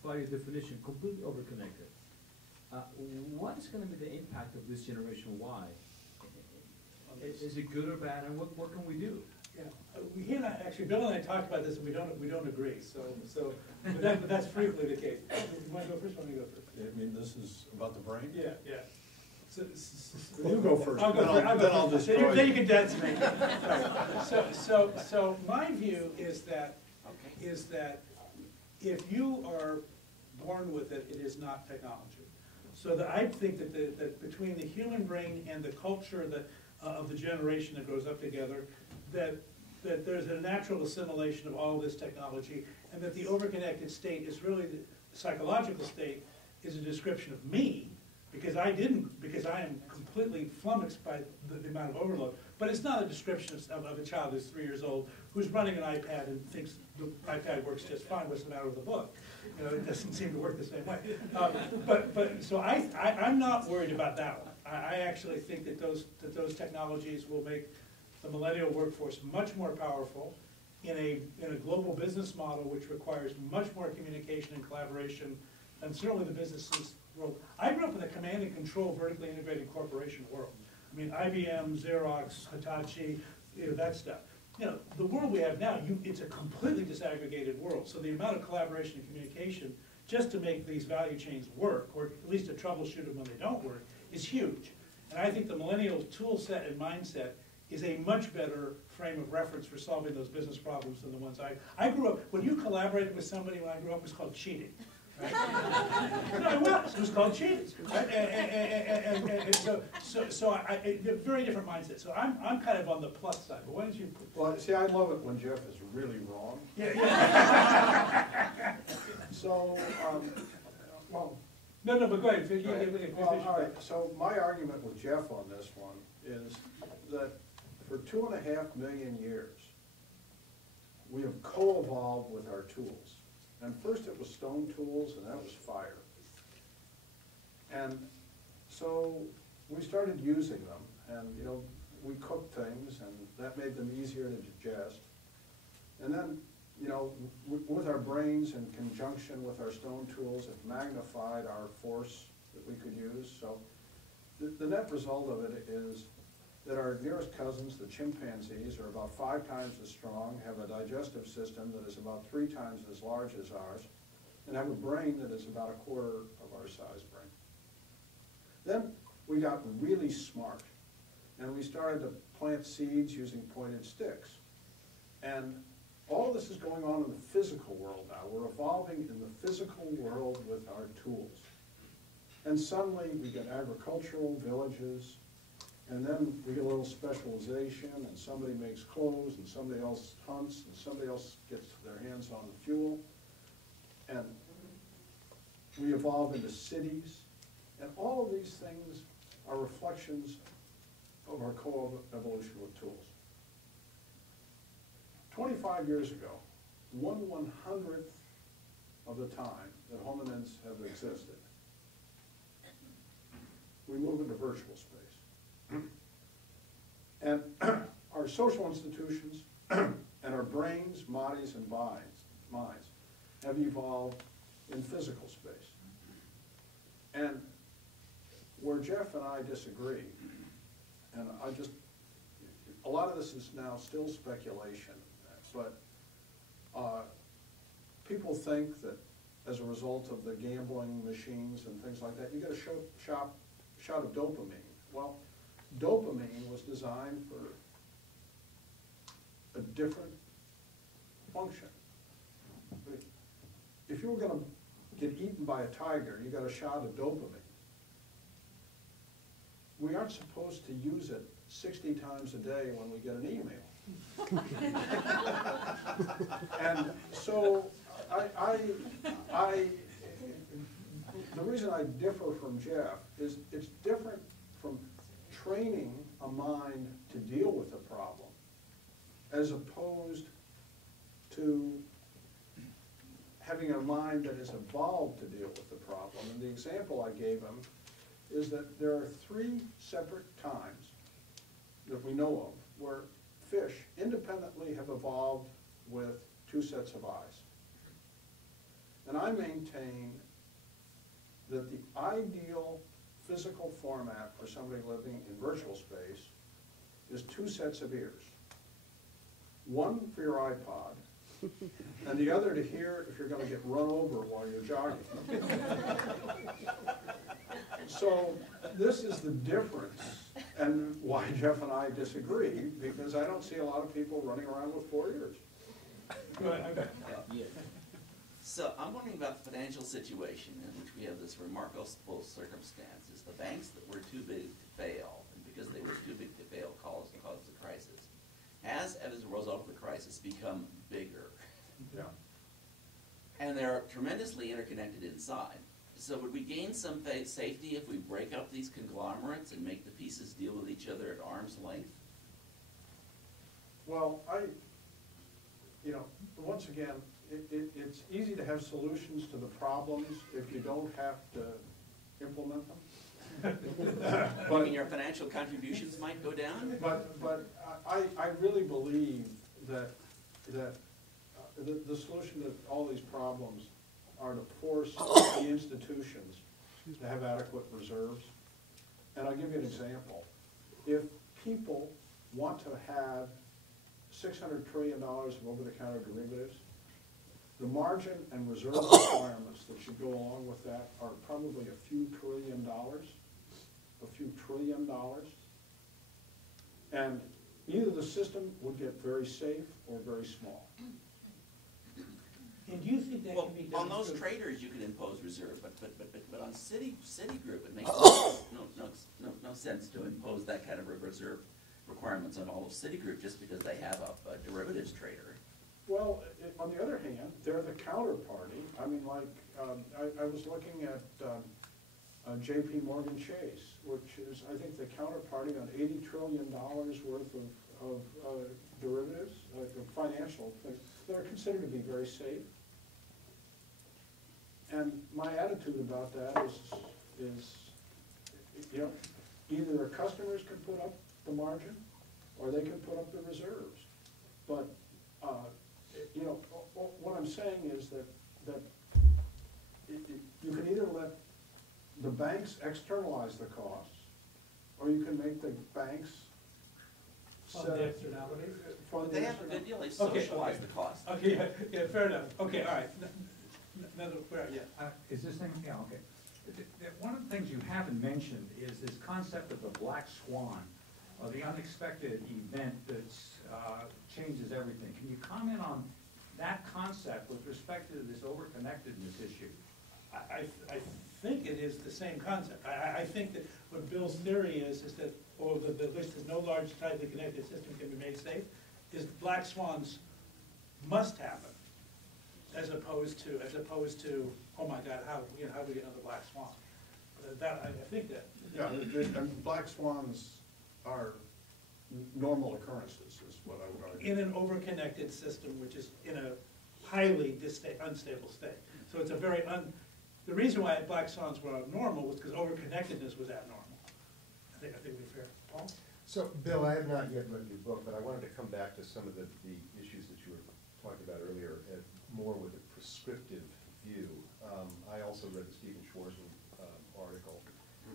by your definition, completely overconnected. What is going to be the impact of this generation Y? Is it good or bad, and what can we do? Yeah, he and I, actually, Bill and I talked about this, and we don't agree. But that's frequently the case. You want to go first? Or want me to go first? I mean, this is about the brain? Yeah, yeah. You go first. I'll go first. Then I'll destroy Then you can dance me. So my view is that if you are born with it, it is not technology. So I think that between the human brain and the culture of the generation that grows up together, that there's a natural assimilation of all of this technology, and that the overconnected state is really, the psychological state is a description of me, because I am completely flummoxed by the amount of overload. But it's not a description of a child who's 3 years old who's running an iPad and thinks the iPad works just fine. What's the matter with the book? You know, it doesn't seem to work the same way. So I'm not worried about that one. I actually think that those technologies will make the millennial workforce much more powerful in a global business model, which requires much more communication and collaboration, and certainly the businesses world. I grew up in a command and control vertically integrated corporation world. I mean, IBM, Xerox, Hitachi, you know, that stuff. You know, the world we have now, it's a completely disaggregated world. So the amount of collaboration and communication just to make these value chains work, or at least to troubleshoot them when they don't work, is huge. And I think the millennial tool set and mindset is a much better frame of reference for solving those business problems than the ones I grew up. When you collaborated with somebody when I grew up, it was called cheating. Right? No, it was called cheating. Right? And so they're very different mindset. So I'm kind of on the plus side. But why don't you? Well, see, I love it when Jeff is really wrong. Yeah. So, well. No, but go ahead. Well, all right, so my argument with Jeff on this one is that for 2.5 million years, we have co-evolved with our tools. And first it was stone tools, and that was fire. And so we started using them, and, you know, we cooked things, and that made them easier to digest. And then, you know, with our brains in conjunction with our stone tools, it magnified our force that we could use. So the net result of it is that our nearest cousins, the chimpanzees, are about 5 times as strong, have a digestive system that is about 3 times as large as ours, and have a brain that is about 1/4 of our size brain. Then we got really smart, and we started to plant seeds using pointed sticks. And all of this is going on in the physical world now. We're evolving in the physical world with our tools. And suddenly we get agricultural villages, and then we get a little specialization, and somebody makes clothes, and somebody else hunts, and somebody else gets their hands on the fuel. And we evolve into cities, and all of these things are reflections of our co-evolution with tools. 25 years ago, 1/100th of the time that hominins have existed, we move into virtual space. And our social institutions and our brains, bodies, and minds have evolved in physical space. And where Jeff and I disagree, and a lot of this is now still speculation, but people think that as a result of the gambling machines and things like that, you get a shot of dopamine. Well, dopamine was designed for a different function. If you were going to get eaten by a tiger, you got a shot of dopamine. We aren't supposed to use it 60 times a day when we get an email. And so the reason I differ from Jeff is it's different from training a mind to deal with a problem as opposed to having a mind that has evolved to deal with the problem. And the example I gave him is that there are 3 separate times that we know of where fish independently have evolved with 2 sets of eyes. And I maintain that the ideal physical format for somebody living in virtual space is 2 sets of ears. One for your iPod, and the other to hear if you're going to get run over while you're jogging. So this is the difference, and why Jeff and I disagree, because I don't see a lot of people running around with 4 ears. Go ahead. Yeah. So I'm wondering about the financial situation in which we have this remarkable circumstance. Is the banks that were too big to fail, and because they were too big to fail caused the crisis, has, as a result of the crisis, become bigger. Yeah. And they're tremendously interconnected inside. So would we gain some safety if we break up these conglomerates and make the pieces deal with each other at arm's length? Well, once again, it's easy to have solutions to the problems if you don't have to implement them. But your financial contributions might go down? But I really believe that the solution to all these problems are to force the institutions to have adequate reserves. And I'll give you an example. If people want to have $600 trillion of over-the-counter derivatives, the margin and reserve requirements that should go along with that are probably a few trillion dollars. And either the system would get very safe or very small. And do you think that Well, can be done? on those through- traders you could impose reserve, but on Citigroup it makes no sense to impose that kind of a reserve requirements on all of Citigroup just because they have a derivatives trader. Well, on the other hand, they're the counterparty. I mean, like, I was looking at J.P. Morgan Chase, which is, I think, the counterparty on $80 trillion worth of derivatives, financial things, that are considered to be very safe. And my attitude about that is You know, either the customers can put up the margin, or they can put up the reserves. But, you know, what I'm saying is that you can either let the banks externalize the costs, or you can make the banks Fund set the up- externalities? fund the They have a external- good deal, they Okay, socialize okay. the cost. Okay, yeah, fair enough. Okay, all right. Another, yeah. Is this thing, yeah, okay. One of the things you haven't mentioned is this concept of the black swan, or the unexpected event that changes everything. Can you comment on that concept with respect to this overconnectedness issue? I think it is the same concept. I think that what Bill's theory is that, or at least that no large tightly connected system can be made safe, is black swans must happen, as opposed to, oh my God, how do we get another black swan? I think that. Yeah, and black swans are normal occurrences, is what I would argue. In an overconnected system, which is in a highly unstable state. So it's a very the reason why black swans were abnormal was because overconnectedness was abnormal. I think we're fair. Paul? So, Bill, I have not yet read your book, but I wanted to come back to some of the issues that you were talking about earlier, more with a prescriptive view. I also read the Stephen Schwarzman article,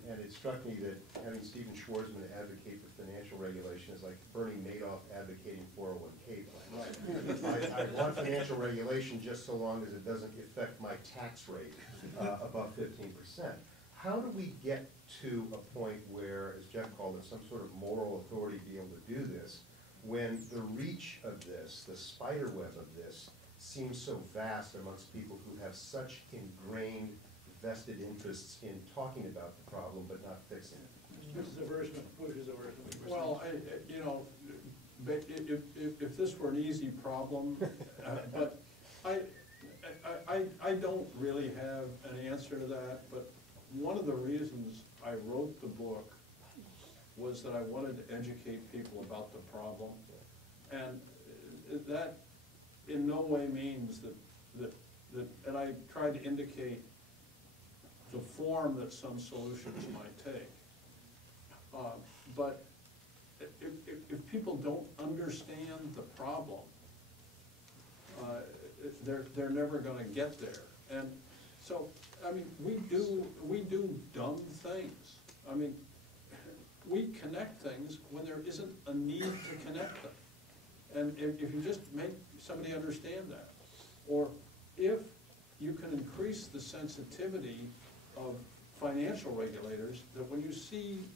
and it struck me that having Stephen Schwarzman advocate for financial regulation is like Bernie Madoff advocating 401k plans. Right. I want financial regulation just so long as it doesn't affect my tax rate above 15%. How do we get to a point where, as Jeff called it, some sort of moral authority to be able to do this, when the reach of this, the spider web of this, seems so vast amongst people who have such ingrained vested interests in talking about the problem but not fixing it? This is a version of Bush's version. Well, you know, but if this were an easy problem, but I don't really have an answer to that, but one of the reasons I wrote the book was that I wanted to educate people about the problem. And that in no way means that and I tried to indicate the form that some solutions might take. But if people don't understand the problem, they're never gonna get there. And so, I mean, we do dumb things. I mean, we connect things when there isn't a need to connect them. And if you just make somebody understand that, or if you can increase the sensitivity of financial regulators, that when you see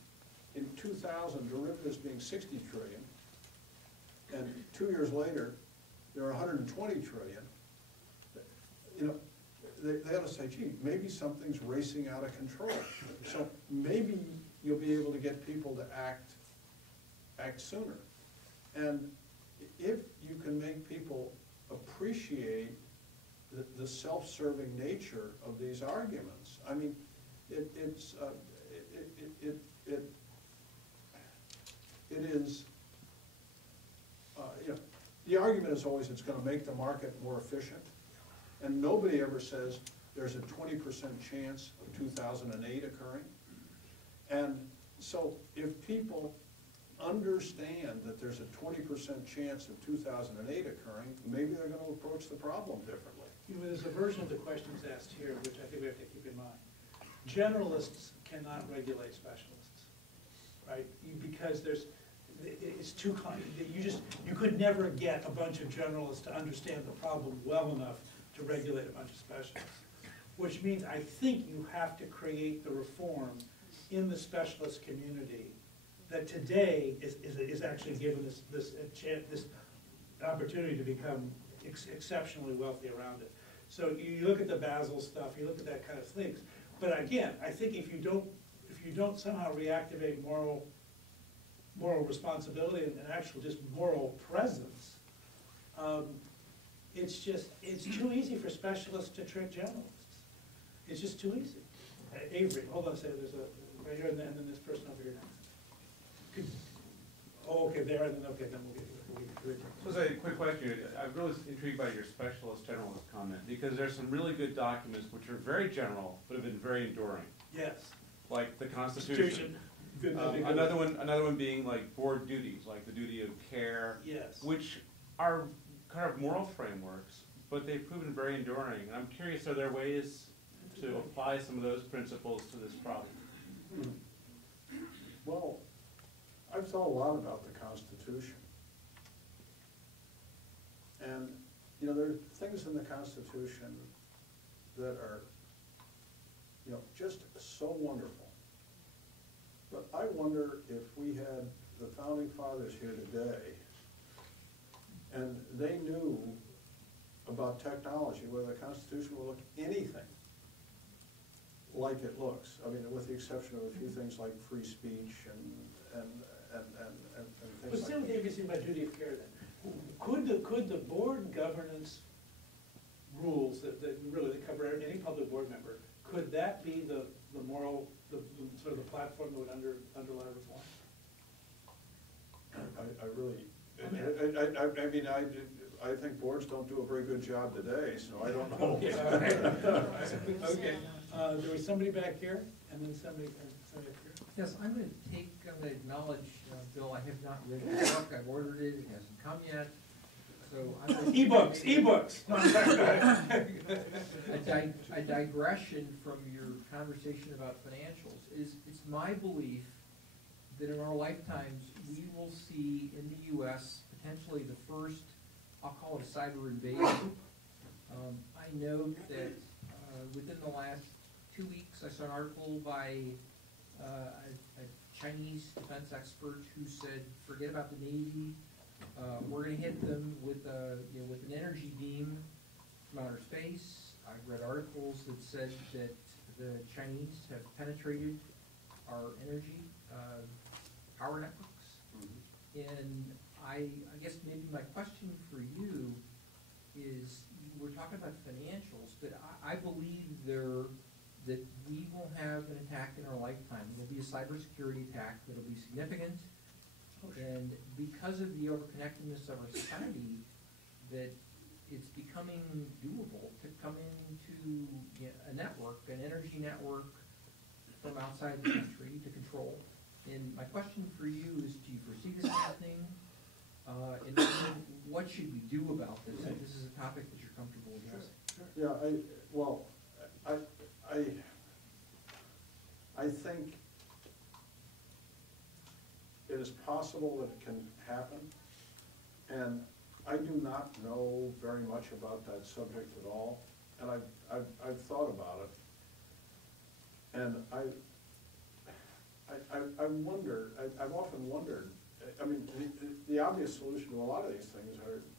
in 2000 derivatives being 60 trillion, and 2 years later, there are 120 trillion, you know, they ought to say, gee, maybe something's racing out of control. So maybe you'll be able to get people to act sooner. And if you can make people appreciate the self-serving nature of these arguments, I mean, it is, you know, the argument is always it's going to make the market more efficient, and nobody ever says there's a 20% chance of 2008 occurring. And so if people understand that there's a 20% chance of 2008 occurring, maybe they're going to approach the problem differently. You know, there's a version of the questions asked here, which I think we have to keep in mind. Generalists cannot regulate specialists, right? Because it's too you could never get a bunch of generalists to understand the problem well enough to regulate a bunch of specialists. Which means I think you have to create the reform in the specialist community that today is actually given this opportunity to become exceptionally wealthy around it. So you look at the Basel stuff, you look at that kind of things. But again, I think if you don't somehow reactivate moral responsibility and actual just moral presence, it's too easy for specialists to trick generalists. It's just too easy. Avery, hold on a second, there's a, right here, and then this person over here next. Oh, okay, there, and then, okay, then we'll get to it. So as a quick question, I'm really intrigued by your specialist generalist comment, because there's some really good documents which are very general, but have been very enduring. Yes. like the Constitution. Good, Another one being like board duties, like the duty of care. Yes. Which are kind of moral frameworks, but they've proven very enduring. And I'm curious, are there ways to apply some of those principles to this problem? Well, I've thought a lot about the Constitution. And, you know, there are things in the Constitution that are, you know, just so wonderful. But I wonder if we had the Founding Fathers here today, and they knew about technology, whether the Constitution will look anything like it looks. I mean, with the exception of a few things like free speech and But things still, like what you're saying about duty of care then, could the board governance rules that really cover any public board member, could that be the moral, the sort of the platform that would underlie reform? I really, I think boards don't do a very good job today, so I don't know. Okay, there was somebody back here, and then somebody up here. Yes, I'm going to acknowledge, Bill, I have not read the book, I've ordered it, it hasn't come yet, so I'm going to... E-books. A digression from your conversation about financials is, it's my belief that in our lifetimes, we will see in the U.S. potentially the first, I'll call it a cyber invasion. I note that within the last 2 weeks, I saw an article by a Chinese defense expert who said, forget about the Navy, we're going to hit them with an energy beam from outer space. I've read articles that said that the Chinese have penetrated our energy power networks. And I guess maybe my question for you is, we're talking about financials, but I believe that we will have an attack in our lifetime. There'll be a cybersecurity attack that'll be significant. And because of the overconnectedness of our society, that it's becoming doable to come into a network, an energy network from outside the country to control. And my question for you is, do you foresee this happening? And what should we do about this? If this is a topic that you're comfortable addressing. Yeah, I think it is possible that it can happen, and I do not know very much about that subject at all, and I've thought about it, and I wonder, I've often wondered, I mean, the obvious solution to a lot of these things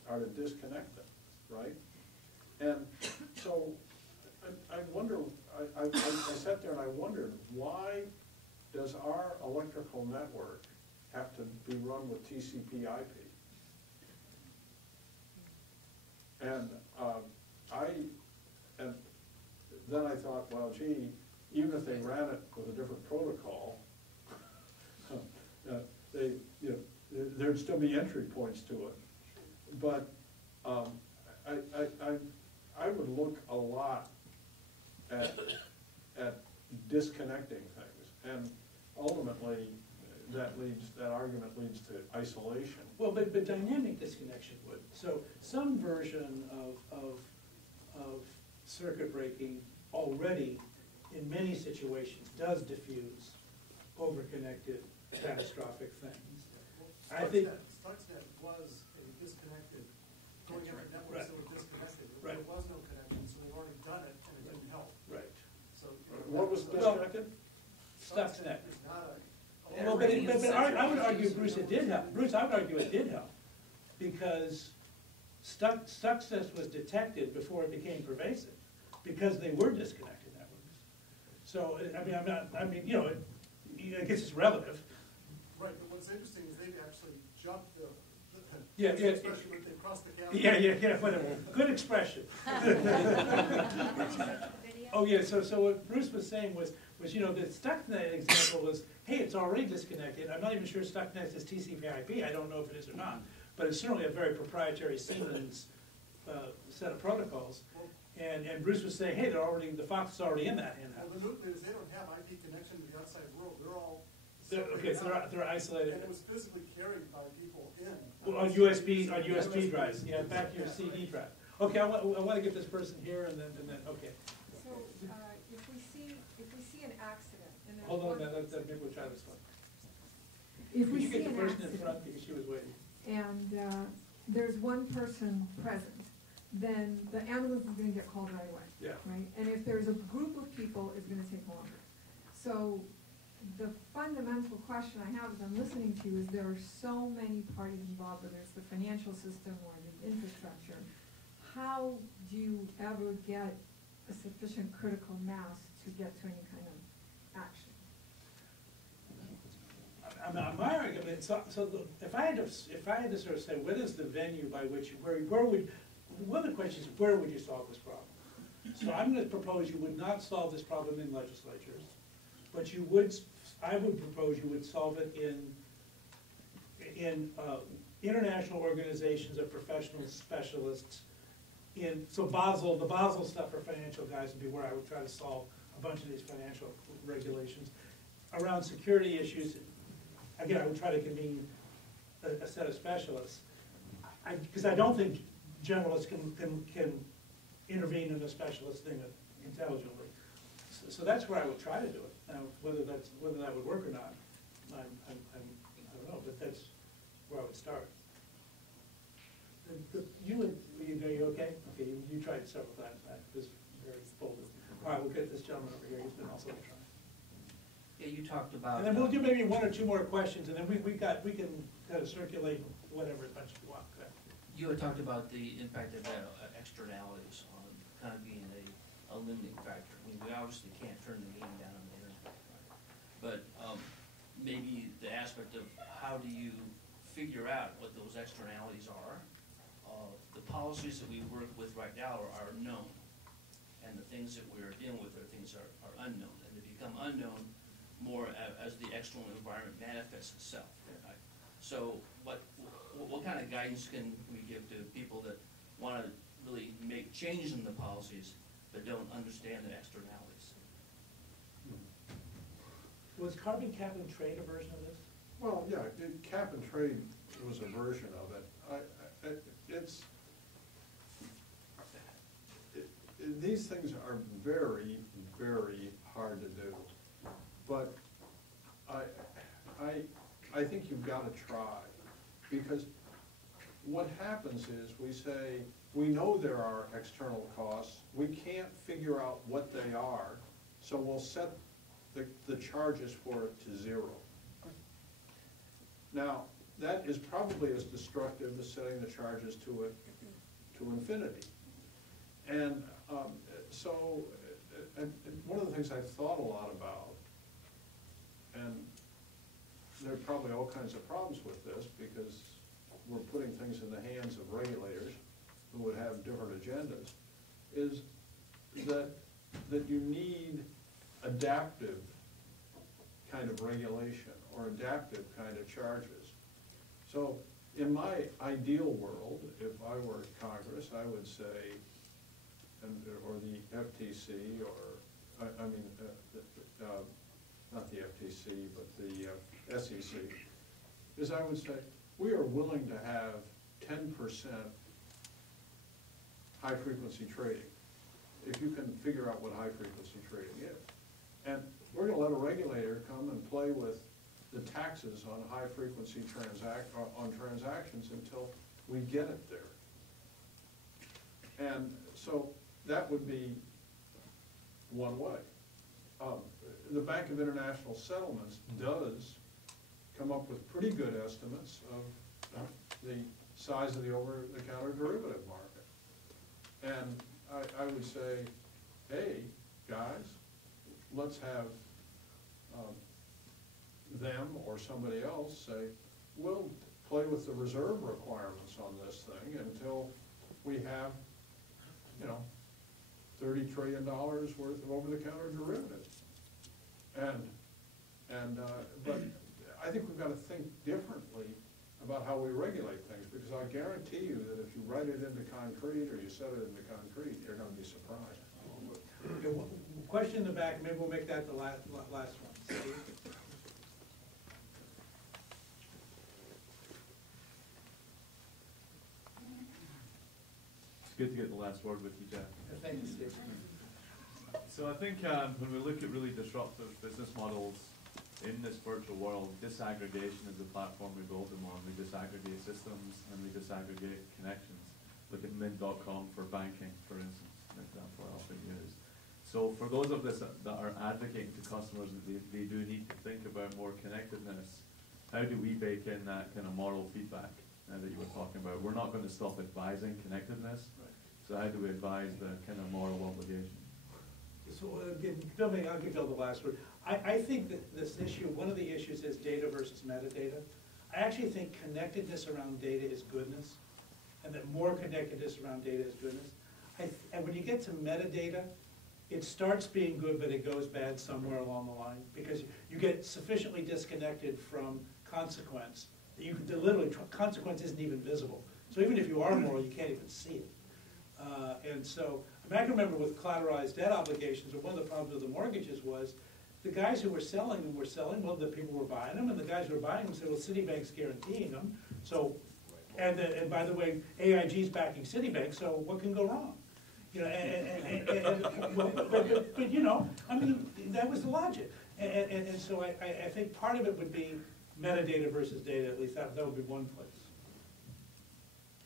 are to disconnect them, right? And so I wonder, I sat there and I wondered, why does our electrical network have to be run with TCP/IP? And then I thought, well, gee, even if they ran it with a different protocol, there'd still be entry points to it. But I would look a lot at disconnecting things, and ultimately that argument leads to isolation. Well, but dynamic disconnection would. So some version of circuit breaking already in many situations does diffuse overconnected catastrophic things. I think Stuxnet was a disconnected, going up networks right. that were disconnected. Right. There was no connection, so they've already done it, and it didn't help. right. So What was disconnected? Stuxnet. It's not a. Well, but I would argue, Bruce, it did help. Bruce, I would argue it did help, because Stuxnet was detected before it became pervasive, because they were disconnected networks. So, I guess it's relative. Right, but what's interesting is they've actually jumped the Yeah, expression when they crossed the chasm. Yeah, whatever. Good expression. Oh, yeah, so what Bruce was saying was, the Stuxnet example was, hey, it's already disconnected. I'm not even sure Stuxnet is TCP/IP. I don't know if it is or not. But it's certainly a very proprietary Siemens set of protocols. And Bruce was saying, hey, the Fox is already in that. Well, the nuclears, they don't have IP connection to the outside world. They're all Okay, so they're isolated. And it was physically carried by people in. Well, on USB drives, yeah, back to your CD drive. Okay, I want to get this person here and then, okay. So, if we see an accident, and there's Hold on, one, maybe we'll try this one. if Could we you see get the an person in accident, front because she was waiting? and there's one person present, then the ambulance is gonna get called right away. Yeah. Right, and if there's a group of people, it's gonna take longer. So, the fundamental question I have as I'm listening to you is there are so many parties involved, whether it's the financial system or the infrastructure. How do you ever get a sufficient critical mass to get to any kind of action? My argument, if I had to sort of say, what is the venue by which, where would, one of the questions is, where would you solve this problem? So I'm gonna propose you would not solve this problem in legislatures, but I would propose you would solve it in international organizations of professional specialists. So the Basel stuff for financial guys would be where I would try to solve a bunch of these financial regulations. Around security issues, again, I would try to convene a set of specialists. Because I don't think generalists can intervene in a specialist thing intelligently. So that's where I would try to do it. Now, whether that would work or not, I don't know, but that's where I would start. Are you okay? Okay, you tried several times. I was very bold. All right, we'll get this gentleman over here. He's been also trying. Yeah, you talked about. And then we'll do maybe one or two more questions, and then we can kind of circulate whatever as much as you want. Okay. You had talked about the impact of externalities on kind of being a limiting factor. I mean, we obviously can't turn the game down on the internet, right? But maybe the aspect of how do you figure out what those externalities are? The policies that we work with right now are known, and the things that we're dealing with are things are unknown, and they become unknown more as the external environment manifests itself. Right? So what kind of guidance can we give to people that want to really make changes in the policies but don't understand the externalities? Was carbon cap and trade a version of this? Well, yeah, cap and trade was a version of it. These things are very, very hard to do. But I think you've got to try, because what happens is we say, we know there are external costs, we can't figure out what they are, so we'll set the charges for it to zero. Now, that is probably as destructive as setting the charges to infinity. And one of the things I've thought a lot about, and there are probably all kinds of problems with this because we're putting things in the hands of regulators who would have different agendas, is that you need adaptive kind of regulation or adaptive kind of charges. So in my ideal world, if I were Congress, I would say, or the FTC, or not the FTC, but the SEC, is I would say, we are willing to have 10% high-frequency trading, if you can figure out what high-frequency trading is. And we're going to let a regulator come and play with the taxes on high-frequency transactions until we get it there. And so that would be one way. The Bank of International Settlements does come up with pretty good estimates of the size of the over-the-counter derivative market. And I would say, hey, guys, let's have them or somebody else say, we'll play with the reserve requirements on this thing until we have, $30 trillion worth of over-the-counter derivatives. But I think we've got to think differently about how we regulate things, because I guarantee you that if you write it into concrete or you set it into concrete, you're gonna be surprised. Okay, question in the back, maybe we'll make that the last one. Steve? It's good to get the last word with you, Jeff. Thank you, Steve. So I think when we look at really disruptive business models in this virtual world, disaggregation is the platform we build them on. We disaggregate systems and we disaggregate connections. Look at mint.com for banking, for instance, an example I often use. So for those of us that are advocating to customers that they do need to think about more connectedness, how do we bake in that kind of moral feedback that you were talking about? We're not going to stop advising connectedness, so how do we advise the kind of moral obligation? So, I'll give Bill the last word. I think that this issue, one of the issues is data versus metadata. I actually think connectedness around data is goodness, and that more connectedness around data is goodness. And when you get to metadata, it starts being good, but it goes bad somewhere along the line, because you get sufficiently disconnected from consequence that you can literally, consequence isn't even visible. So even if you are moral, you can't even see it. And so, I can remember with collateralized debt obligations, one of the problems with the mortgages was the guys who were selling them were selling, well, the people were buying them, and the guys who were buying them said, well, Citibank's guaranteeing them. So, and by the way, AIG's backing Citibank, so what can go wrong? You know, but you know, I mean, that was the logic. And so I think part of it would be metadata versus data, at least that would be one place.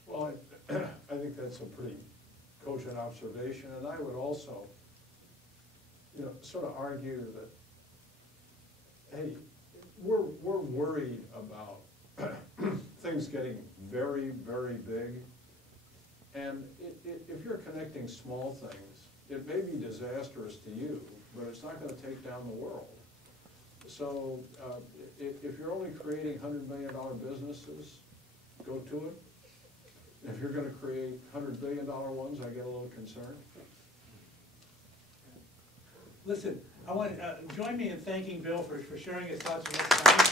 Well, I think that's a pretty cogent observation, and I would also, you know, sort of argue that, hey, we're worried about things getting very, very big, and if you're connecting small things, it may be disastrous to you, but it's not going to take down the world. So if you're only creating $100 million businesses, go to it. If you're going to create $100 billion ones, I get a little concerned. Listen, I want join me in thanking Bill for sharing his thoughts with us tonight.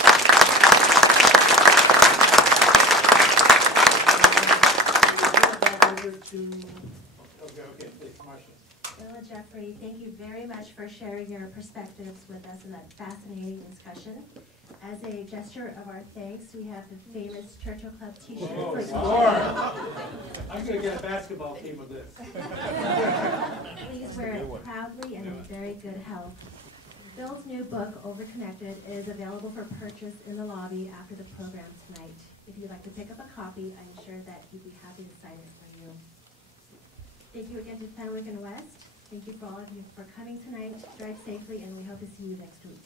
Okay, please, Marcia. Bill and Geoffrey, thank you very much for sharing your perspectives with us in that fascinating discussion. As a gesture of our thanks, we have the famous Churchill Club t-shirt for each. I'm going to get a basketball team with this. Please wear it proudly and in very good health. Bill's new book, Overconnected, is available for purchase in the lobby after the program tonight. If you'd like to pick up a copy, I'm sure that he'd be happy to sign it for you. Thank you again to Fenwick and West. Thank you for all of you for coming tonight. Drive safely, and we hope to see you next week.